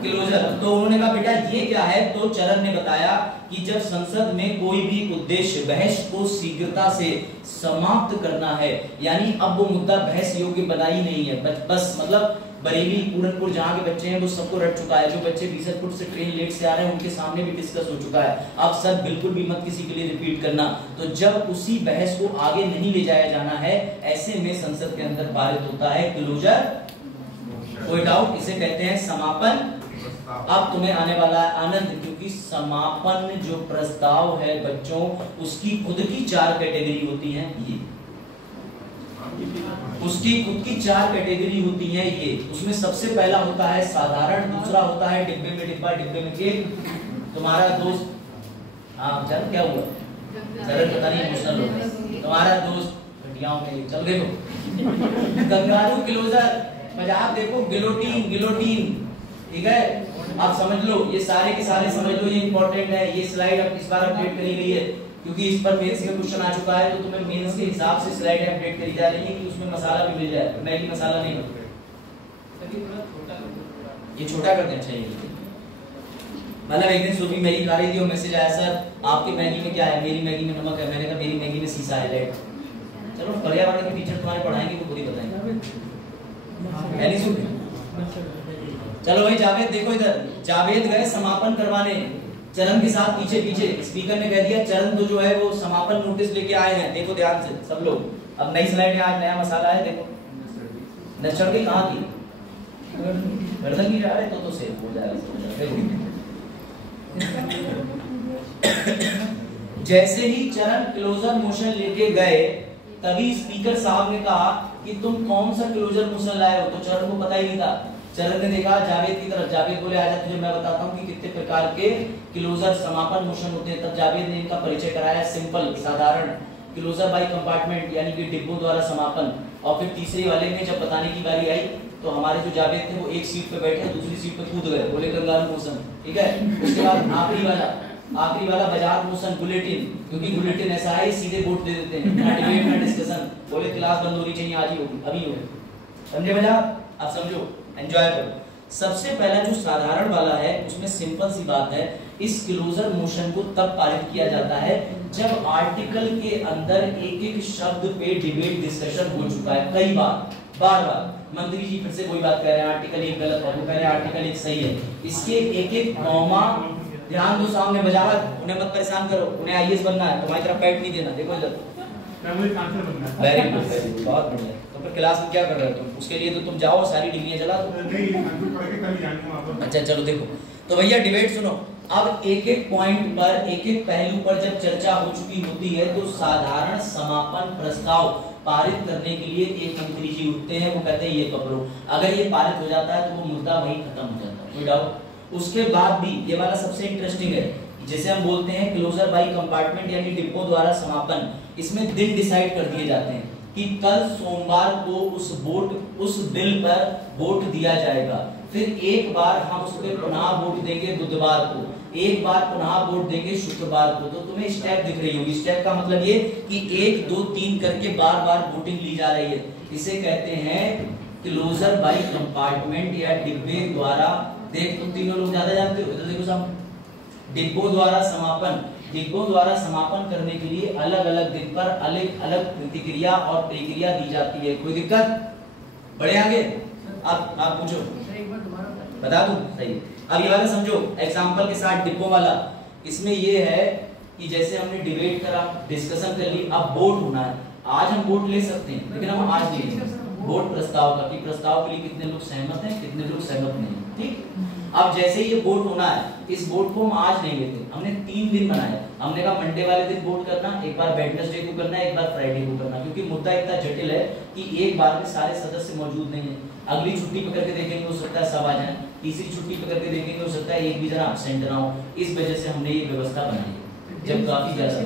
क्लोजर। तो उन्होंने कहा बेटा ये क्या है? तो चरण ने बताया कि जब संसद में कोई भी उद्देश्य बहस को शीघ्रता से समाप्त करना है, यानी अब वो मुद्दा बहस योग्य बना ही नहीं है, बस मतलब बरेली पूरनपुर जहाँ के बच्चे हैं वो सबको रट चुका है। जो बच्चे बीसलपुर से ट्रेन लेट से आ रहे हैं उनके सामने भी डिस्कस हो चुका है। अब सर बिल्कुल भी मत किसी के लिए रिपीट करना। तो जब उसी बहस को आगे नहीं ले जाया जाना है, ऐसे में संसद के अंदर पारित होता है क्लोजर। कोई डाउट? इसे कहते हैं समापन प्रस्ताव। अब तुम्हें आने वाला है आनंद, क्योंकि समापन जो प्रस्ताव है बच्चों, उसकी खुद की 4 कैटेगरी होती हैं। ये उसकी खुद की 4 कैटेगरी होती हैं। ये उसमें सबसे पहला होता है साधारण, दूसरा होता है डिब्बे में डिब्बा, डिब्बे में केक। तुम्हारा दोस्त, हाँ चल क्या हुआ, जरा पता नहीं इमोशनल हो गया। तुम्हारा दोस्त घटियाओं में, चल देखो कंगारू क्लोजर, मजाक देखो, गिलोटीन, गिलोटीन, ठीक है। आप समझ लो, ये सारे के सारे समझ लो, ये इंपॉर्टेंट है। ये स्लाइड अब इस बार अपडेट करी गई है, क्योंकि इस पर मेंस में क्वेश्चन आ चुका है, तो तुम्हें मेंस के हिसाब से स्लाइड अपडेट करी जा रही है कि उसमें मसाला भी मिल जाए, मैगी मसाला नहीं। ये छोटा कर देना चाहिए। मतलब एक दिन सुबह मैगी खा रही थी और मैसेज आया, सर आपकी मैगी में क्या है? मेरी मैगी में नमक है। मैंने कहा मेरी मैगी में सीसा है, लेट। चलो पर्यावरण के टीचर तुम्हारे पढ़ाएंगे वो खुद ही बताएंगे। चलो भाई जावेद देखो इधर, जावेद गए समापन करवाने चरण के साथ पीछे पीछे। स्पीकर ने कह दिया चरण तो जो है वो समापन नोटिस लेके आए हैं, देखो ध्यान से सब लोग। अब नई स्लाइड में आज नया मसाला है, देखो नचड़ के कहाँ की गर्दन की जा रहे तो सेव हो जाएगा। देखो जैसे ही चरण क्लोजर मोशन लेके गए, तभी स्पीकर साहब ने कहा कि तुम कौन सा क्लोजर मोशन लाए हो। तो चरण को पता ही नहीं था। चरण ने देखा जावेद की तरफ, जावेद बोले आजा तुझे मैं बताता हूँ कि कितने प्रकार के क्लोजर समापन मोशन होते हैं। तब जावेद ने इनका परिचय कराया, सिंपल साधारण, क्लोजर बाय कंपार्टमेंट यानी कि डिब्बों द्वारा समापन। और फिर तीसरे वाले में जब बताने की बारी आई तो हमारे जो जावेद थे वो एक सीट पे बैठे, दूसरी सीट पे कूद गए, बोले कंगारू मोशन, ठीक है। उसके बाद आखिरी वाला बाजार मोशन, बुलेटिन, क्योंकि बुलेटिन ऐसा है सीधे वोट दे देते हैं, ना डिबेट ना डिस्कशन। बोले क्लास बंद होनी चाहिए, आज ही होगी, अभी होगी। समझे भैया? आप समझो, एंजॉय करो। सबसे पहला जो साधारण वाला है उसमें सिंपल सी बात है, इस क्लोजर मोशन को तब पारित किया जाता है जब आर्टिकल के अंदर एक एक शब्द पे डिबेट डिस्कशन हो चुका है कई बार। मंत्री जी फिर से वही बात कह रहे हैं, आर्टिकल 1 गलत है, वो कह रहे हैं आर्टिकल 1 सही है। इसके एक एक कॉमा ध्यान दो, सामने बजावत, उन्हें मत परेशान करो, उन्हें आईएएस बनना है, तुम्हारी तरफ पैट नहीं देना। देखो इधर वेरी गुड, बहुत बढ़िया। तो फिर क्लास में क्या कर रहे हो तुम? उसके लिए तो तुम जाओ सारी डिग्रियां जला दो। अच्छा चलो देखो, तो भैया डिबेट सुनो। अब एक एक पॉइंट पर, एक एक पहलू पर जब चर्चा हो चुकी होती है तो साधारण समापन प्रस्ताव पारित करने के लिए एक मंत्री जी उठते हैं, वो कहते हैं ये पकड़ो। अगर ये पारित हो जाता है तो वो मुद्दा वहीं खत्म हो जाता है, कोई डाउट? उसके बाद भी ये वाला सबसे इंटरेस्टिंग है, जिसे हम बोलते हैं क्लोजर बाय कंपार्टमेंट यानी डिब्बों द्वारा समापन। इसमें दिन डिसाइड कर दिए जाते हैं कि कल सोमवार को उस बिल पर वोट दिया जाएगा। फिर एक बार हम उस पर पुनः वोट देंगे बुधवार को, एक बार पुनः वोट देंगे शुक्रवार को। तो तुम्हें स्टेप दिख रही होगी। स्टेप का मतलब ये कि 1 2 3 करके बार बार वोटिंग ली जा रही है। इसे कहते हैं क्लोजर बाय कंपार्टमेंट या डिब्बे द्वारा। देख तुम तीनों लोग ज्यादा जानते हो, इधर देखो सामने, डिब्बों द्वारा समापन। डिब्बों द्वारा समापन करने के लिए अलग अलग दिन पर अलग अलग प्रतिक्रिया और प्रक्रिया दी जाती है। कोई दिक्कत? बढ़े आगे? अब आप पूछो, बता दूं? सही। अब ये वाला समझो एग्जांपल के साथ, डिब्बों वाला। इसमें ये है कि जैसे हमने डिबेट करा, डिस्कशन कर ली, अब वोट होना है। आज हम वोट ले सकते हैं, लेकिन हम आज नहीं लेंगे वोट प्रस्ताव का, कि प्रस्ताव के लिए कितने लोग सहमत हैं, कितने लोग सहमत नहीं, ठीक। अब जैसे ये वोट होना है, इस वोट को हम आज नहीं लेते, हमने 3 दिन बनाया। हमने कहा मंडे वाले दिन वोट करना, एक बार वेडनेसडे को करना, एक बार फ्राइडे को करना, क्योंकि मुद्दा इतना जटिल है कि एक बार में सारे सदस्य मौजूद नहीं है। अगली छुट्टी पकड़ के देखेंगे, हो सकता है सब आ जाए, तीसरी छुट्टी पकड़ के देखेंगे, हो सकता है एक भी जना एब्सेंट ना हो। इस वजह से हमने ये व्यवस्था बनाई है। जब काफी ज्यादा,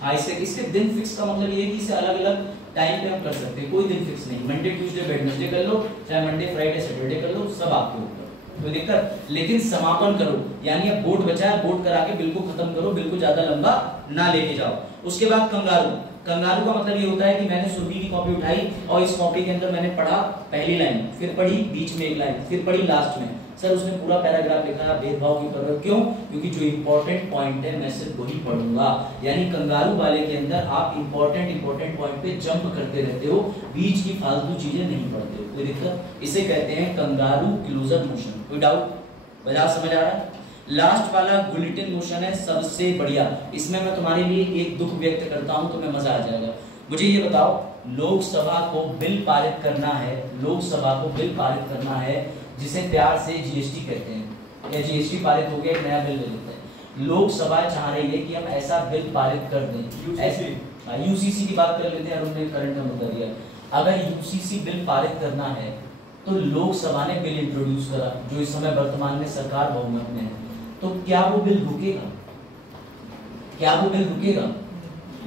हाँ, इसके दिन फिक्स का मतलब ये है कि इसे अलग अलग टाइम पे हम कर सकते हैं, कोई दिन फिक्स नहीं। मंडे ट्यूसडे वेडनेसडे कर लो, चाहे मंडे फ्राइडे सैटरडे कर लो, सब आपके ऊपर, कोई दिक्कत। लेकिन समापन करो, यानी अब वोट बचा है, वोट करा के बिल्कुल खत्म करो, बिल्कुल ज्यादा लंबा ना लेके जाओ। उसके बाद कंगारू। कंगारू का मतलब ये होता है कि मैंने सुरभि की कॉपी उठाई और इस कॉपी के अंदर मैंने पढ़ा पहली लाइन, फिर पढ़ी बीच में एक लाइन, फिर पढ़ी लास्ट में। सर उसने पूरा पैराग्राफ लिखा है, भेदभाव क्यों कर रहे हो? क्यों? क्योंकि जो इंपॉर्टेंट पॉइंट है मैं सिर्फ वही पढ़ूंगा। यानी कंगारू वाले के अंदर आप इंपॉर्टेंट पॉइंट पे जंप करते रहते हो, बीच की फालतू चीजें नहीं पढ़ते हो, कोई दिक्कत? इसे कहते हैं कंगारू क्लोजर मोशन। कोई डाउट? बजाव समझ आ रहा है? लास्ट वाला बुलेटिन मोशन है सबसे बढ़िया। इसमें मैं तुम्हारे लिए एक दुख व्यक्त करता हूं, तुम्हें मजा आ जाएगा। मुझे ये बताओ, लोकसभा को बिल पारित करना है, लोकसभा को बिल पारित करना है जिसे प्यार से जीएसटी कहते हैं, या जीएसटी पारित हो गया, एक नया बिल ले लेते हैं। लोकसभा चाह रही है कि हम ऐसा बिल पारित कर दें, ऐसे यूसीसी की बात कर लेते हैं, अरुण ने करंट में बता दिया। अगर यूसीसी बिल पारित करना है तो लोकसभा ने बिल इंट्रोड्यूस करा, जो इस समय वर्तमान में सरकार बहुमत में है, तो क्या वो बिल रुकेगा? क्या वो बिल रुकेगा?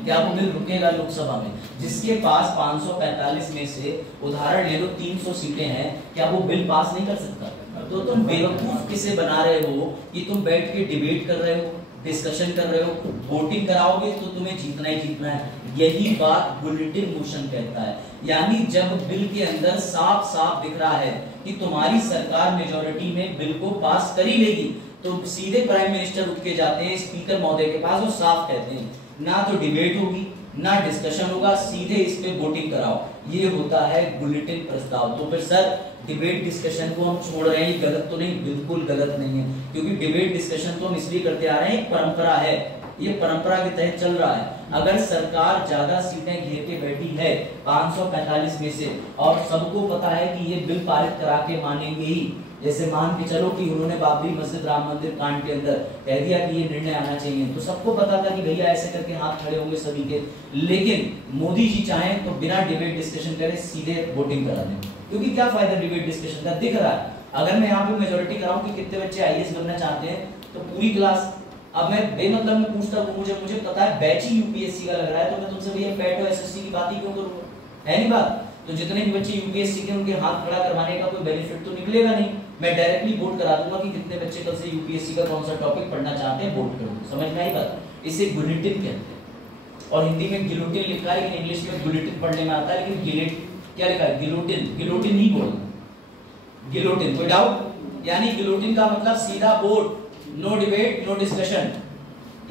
क्या वो बिल रुकेगा लोकसभा में? जिसके पास 545 में से उदाहरण ले लो 300 सीटें हैं, क्या वो बिल पास नहीं कर सकता? तो तुम बेवकूफ किसे बना रहे हो कि तुम बैठ के डिबेट कर रहे हो, डिस्कशन कर रहे हो, वोटिंग कराओगे तो तुम्हें जीतना ही जीतना है। यही बात बुलेटिन मोशन कहता है। यानी जब बिल के अंदर साफ साफ दिख रहा है कि तुम्हारी सरकार मेजॉरिटी में बिल को पास कर ही लेगी, तो सीधे प्राइम मिनिस्टर उठ के जाते हैं स्पीकर महोदय के पास और साफ कहते हैं ना तो डिबेट होगी ना डिस्कशन होगा, सीधे इस पे वोटिंग कराओ। ये होता है बुलेटिन प्रस्ताव। तो फिर सर डिबेट डिस्कशन को हम छोड़ रहे हैं, गलत तो नहीं? बिल्कुल गलत नहीं है, क्योंकि डिबेट डिस्कशन तो हम इसलिए करते आ रहे हैं, एक परंपरा है, ये परंपरा के तहत चल रहा है। अगर सरकार ज्यादा सीटें घेर के बैठी है 545 में से और सबको पता है कि ये बिल पारित करा के मानेंगे ही, जैसे मान के चलो कि उन्होंने बाबरी मस्जिद राम मंदिर कांड के अंदर कह दिया कि ये निर्णय आना चाहिए, तो सबको पता था कि भैया ऐसे करके हाथ खड़े होंगे सभी के। लेकिन मोदी जी चाहें तो बिना डिबेट डिस्कशन करे सीधे वोटिंग करा दें, क्योंकि क्या फायदा डिबेट डिस्कशन का? दिख रहा है। अगर मैं यहाँ पे मेजोरिटी कराऊं कि कितने बच्चे आईएएस बनना चाहते हैं, तो पूरी क्लास। अब मैं बेमतलब में पूछता हूँ, मुझे पता है बैच ही यूपीएससी का लग रहा है, तो मैं तुमसे भैया पैट और एसएससी की बात ही क्यों करूंगा? है नहीं बात? तो जितने भी बच्चे यूपीएससी के उनके हाथ खड़ा करवाने का कोई बेनिफिट तो निकलेगा नहीं। मैं डायरेक्टली वोट करा दूंगा कि कितने बच्चे कल से यूपीएससी का कौन सा टॉपिक पढ़ना चाहते हैं, वोट कर दो। समझ में आई बात? इसे बुलेटिन कहते हैं। और हिंदी में गिलोटिन लिखा है, लेकिन इंग्लिश में बुलेटिन पढ़ने में आता है, लेकिन गिलेट क्या लिखा है? गिलोटिन। गिलोटिन ही बोलना, गिलोटिन। कोई डाउट? यानी गिलोटिन का मतलब सीधा vote, no debate no discussion.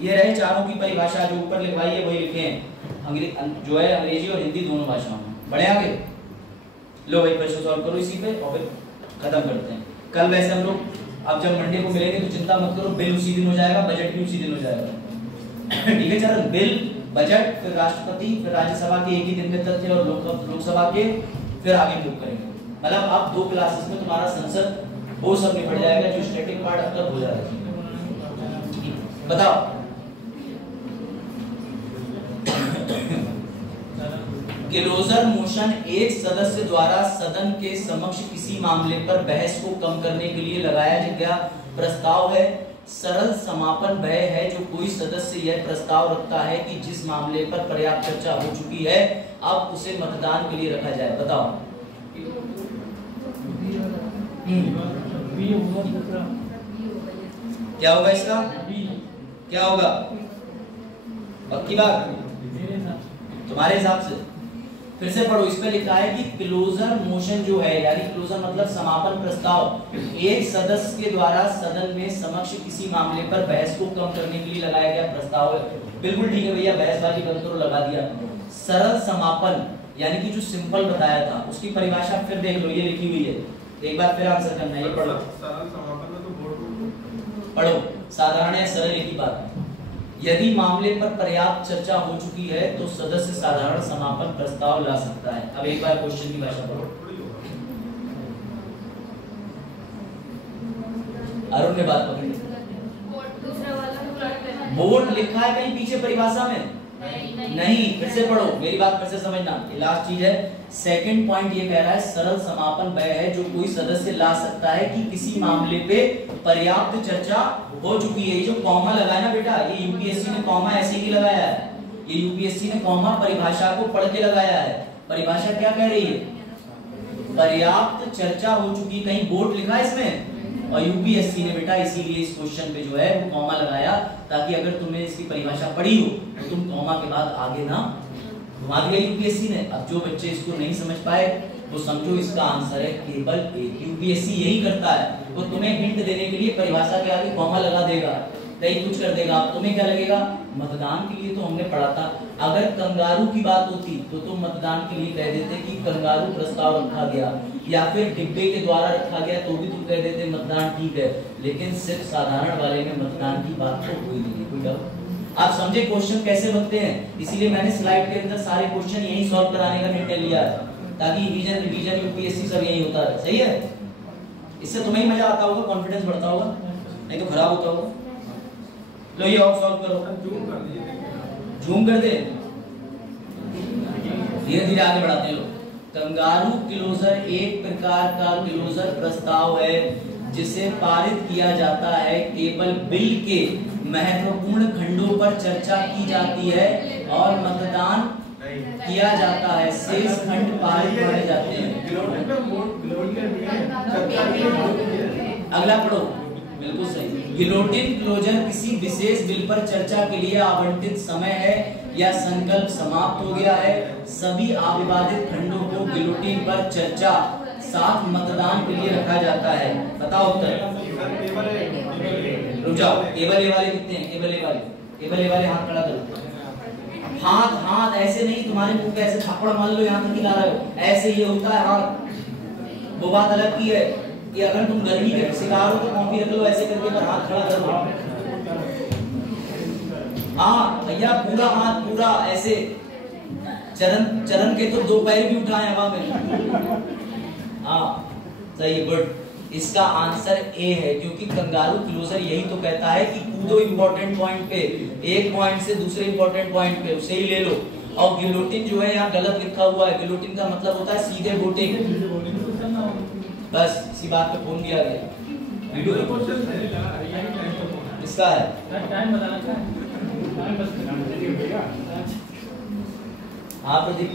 ये रहे चारों की परिभाषा, जो ऊपर लिखवाई है वही लिखे हैं, जो है अंग्रेजी और हिंदी दोनों भाषाओं में। बढ़े आगे? लो भाई प्रश्न सॉल्व करो इसी पे और फिर खत्म करते हैं। कल वैसे हम लोग अब जब मंडे को मिलेंगे तो चिंता मत करो, बिल उसी दिन हो जाएगा, बजट भी उसी दिन हो जाएगा। ठीक है चरण? बिल, बजट, फिर राष्ट्रपति, फिर राज्यसभा के एक ही दिन में तथ्य और लोकसभा के फिर आगे मूव करेंगे। मतलब अब 2 क्लासेस में तुम्हारा संसद वो सब निपट जाएगा जो स्टैटिक पार्ट अब तक हो जा रहा है। बताओ क्लोजर मोशन एक सदस्य द्वारा सदन के समक्ष किसी मामले पर बहस को कम करने के लिए लगाया गया प्रस्ताव है। सरल समापन वह है जो कोई सदस्य यह प्रस्ताव रखता है कि जिस मामले पर पर्याप्त चर्चा हो चुकी है अब उसे मतदान के लिए रखा जाए। बताओ क्या होगा इसका? क्या होगा? पक्की बात तुम्हारे हिसाब से? फिर से पढ़ो, इसमें लिखा है कि क्लोजर मोशन जो है, यानी क्लोजर मतलब समापन प्रस्ताव, एक सदस्य के द्वारा सदन में समक्ष किसी मामले पर बहस को कम करने के लिए लगाया गया प्रस्ताव है। बिल्कुल ठीक है भैया, बहसबाजी बंद करो, लगा दिया। सरल समापन यानी कि जो सिंपल बताया था उसकी परिभाषा फिर देख लो, ये लिखी हुई है, एक बार फिर आंसर करना है। ये पढ़ो, सरल समापन में तो वोट पढ़ो, साधारण है सरल एक ही बात है। यदि मामले पर पर्याप्त चर्चा हो चुकी है तो सदस्य साधारण समापन प्रस्ताव ला सकता है। अब एक बार क्वेश्चन की भाषा पढ़ो। अरुण ने बात पकड़ी। वोट लिखा है कहीं पीछे परिभाषा में? नहीं। फिर से पढ़ो, मेरी बात फिर से समझना, ये लास्ट चीज है। सेकंड पॉइंट ये कह रहा है सरल समापन वह है जो कोई सदस्य ला सकता है कि किसी मामले पे पर्याप्त चर्चा हो चुकी है। ये जो कॉमा लगाया ना बेटा, ये यूपीएससी ने कॉमा ऐसे ही लगाया है, ये यूपीएससी ने कॉमा परिभाषा को पढ़ के लगाया है। परिभाषा क्या कह रही है? पर्याप्त चर्चा हो चुकी, कहीं वोट लिखा है इसमें? और यूपीएससी ने बेटा इसीलिए इस क्वेश्चन पे जो है वो कॉमा लगाया, ताकि अगर तुमने इसकी परिभाषा पढ़ी हो तो तुम कॉमा के बाद आगे ना घुमा दिया यूपीएससी ने। अब जो बच्चे इसको नहीं समझ पाए वो समझो इसका आंसर है केवल एक। यूपीएससी यही करता है, वो तुम्हें हिंट देने के लिए परिभाषा के आगे कॉमा लगा देगा, नहीं कुछ कर देगा। तुम्हें क्या लगेगा? मतदान के लिए तो हमने पढ़ा था, अगर कंगारू की बात होती तो तुम मतदान के लिए कह देते कि कंगारू प्रस्ताव रखा गया, या फिर डिब्बे के द्वारा रखा गया तो भी तुम कह देते मतदान ठीक है। लेकिन सिर्फ साधारण वाले में मतदान की बात तो हुई नहीं। कोई डाउट? आप समझे क्वेश्चन कैसे बनते हैं? इसीलिए मैंने स्लाइड के अंदर सारे क्वेश्चन यही सॉल्व कराने का निर्णय लिया है, ताकि रिवीजन यूपीएससी सब यही होता है। सही है? इससे तुम्हें ही मजा आता होगा, कॉन्फिडेंस बढ़ता होगा। नहीं तो खराब होता होगा। लो ये और सॉल्व करो, जूम कर दीजिए, जूम कर दे, धीरे धीरे आगे बढ़ाते हैं लोग। कंगारू क्लोजर एक प्रकार का क्लोजर प्रस्ताव है जिसे पारित किया जाता है, केवल बिल के महत्वपूर्ण खंडों पर चर्चा की जाती है और मतदान किया जाता है, शेष खंड पारित माने जाते हैं। अगला पढ़ो, बिल्कुल सही। गिलोटिन क्लोजर किसी विशेष बिल पर चर्चा के लिए आवंटित समय है या संकल्प समाप्त हो गया है। सभी अविवादित खंडों को गिलोटिन पर चर्चा साथ मतदान के लिए रखा जाता है। बताओ उत्तर। रुक जाओ, केवल ए वाले कितने हैं? केवल ए वाले हाथ खड़ा करो। हाथ ऐसे नहीं, तुम्हारे मुंह पे ऐसे थप्पड़ मार लो यहाँ तक हिला रहे हो, ऐसे ये होता है हाथ। वो बात अलग की है कि अगर तुम गर्मी के शिकार हो तो कॉफी रख लो ऐसे करके, पर हाथ खड़ा कर लो। हाँ भैया, पूरा हाथ पूरा ऐसे, चरण के तो 2 पैर भी उठाए हवा में। हाँ सही, गुड। इसका आंसर ए है, क्योंकि कंगारू क्लोजर यही तो कहता है कि कूदो इंपॉर्टेंट पॉइंट पे, एक पॉइंट से दूसरे इंपॉर्टेंट पॉइंट पे, उसे ही ले लो। और गिलोटिन जो है यहाँ गलत लिखा हुआ है, गिलोटिन का मतलब होता है सीधे वोटिंग। बस इसी बात पे फोन दिया गया। वीडियो इसका है, हाँ प्रदीप।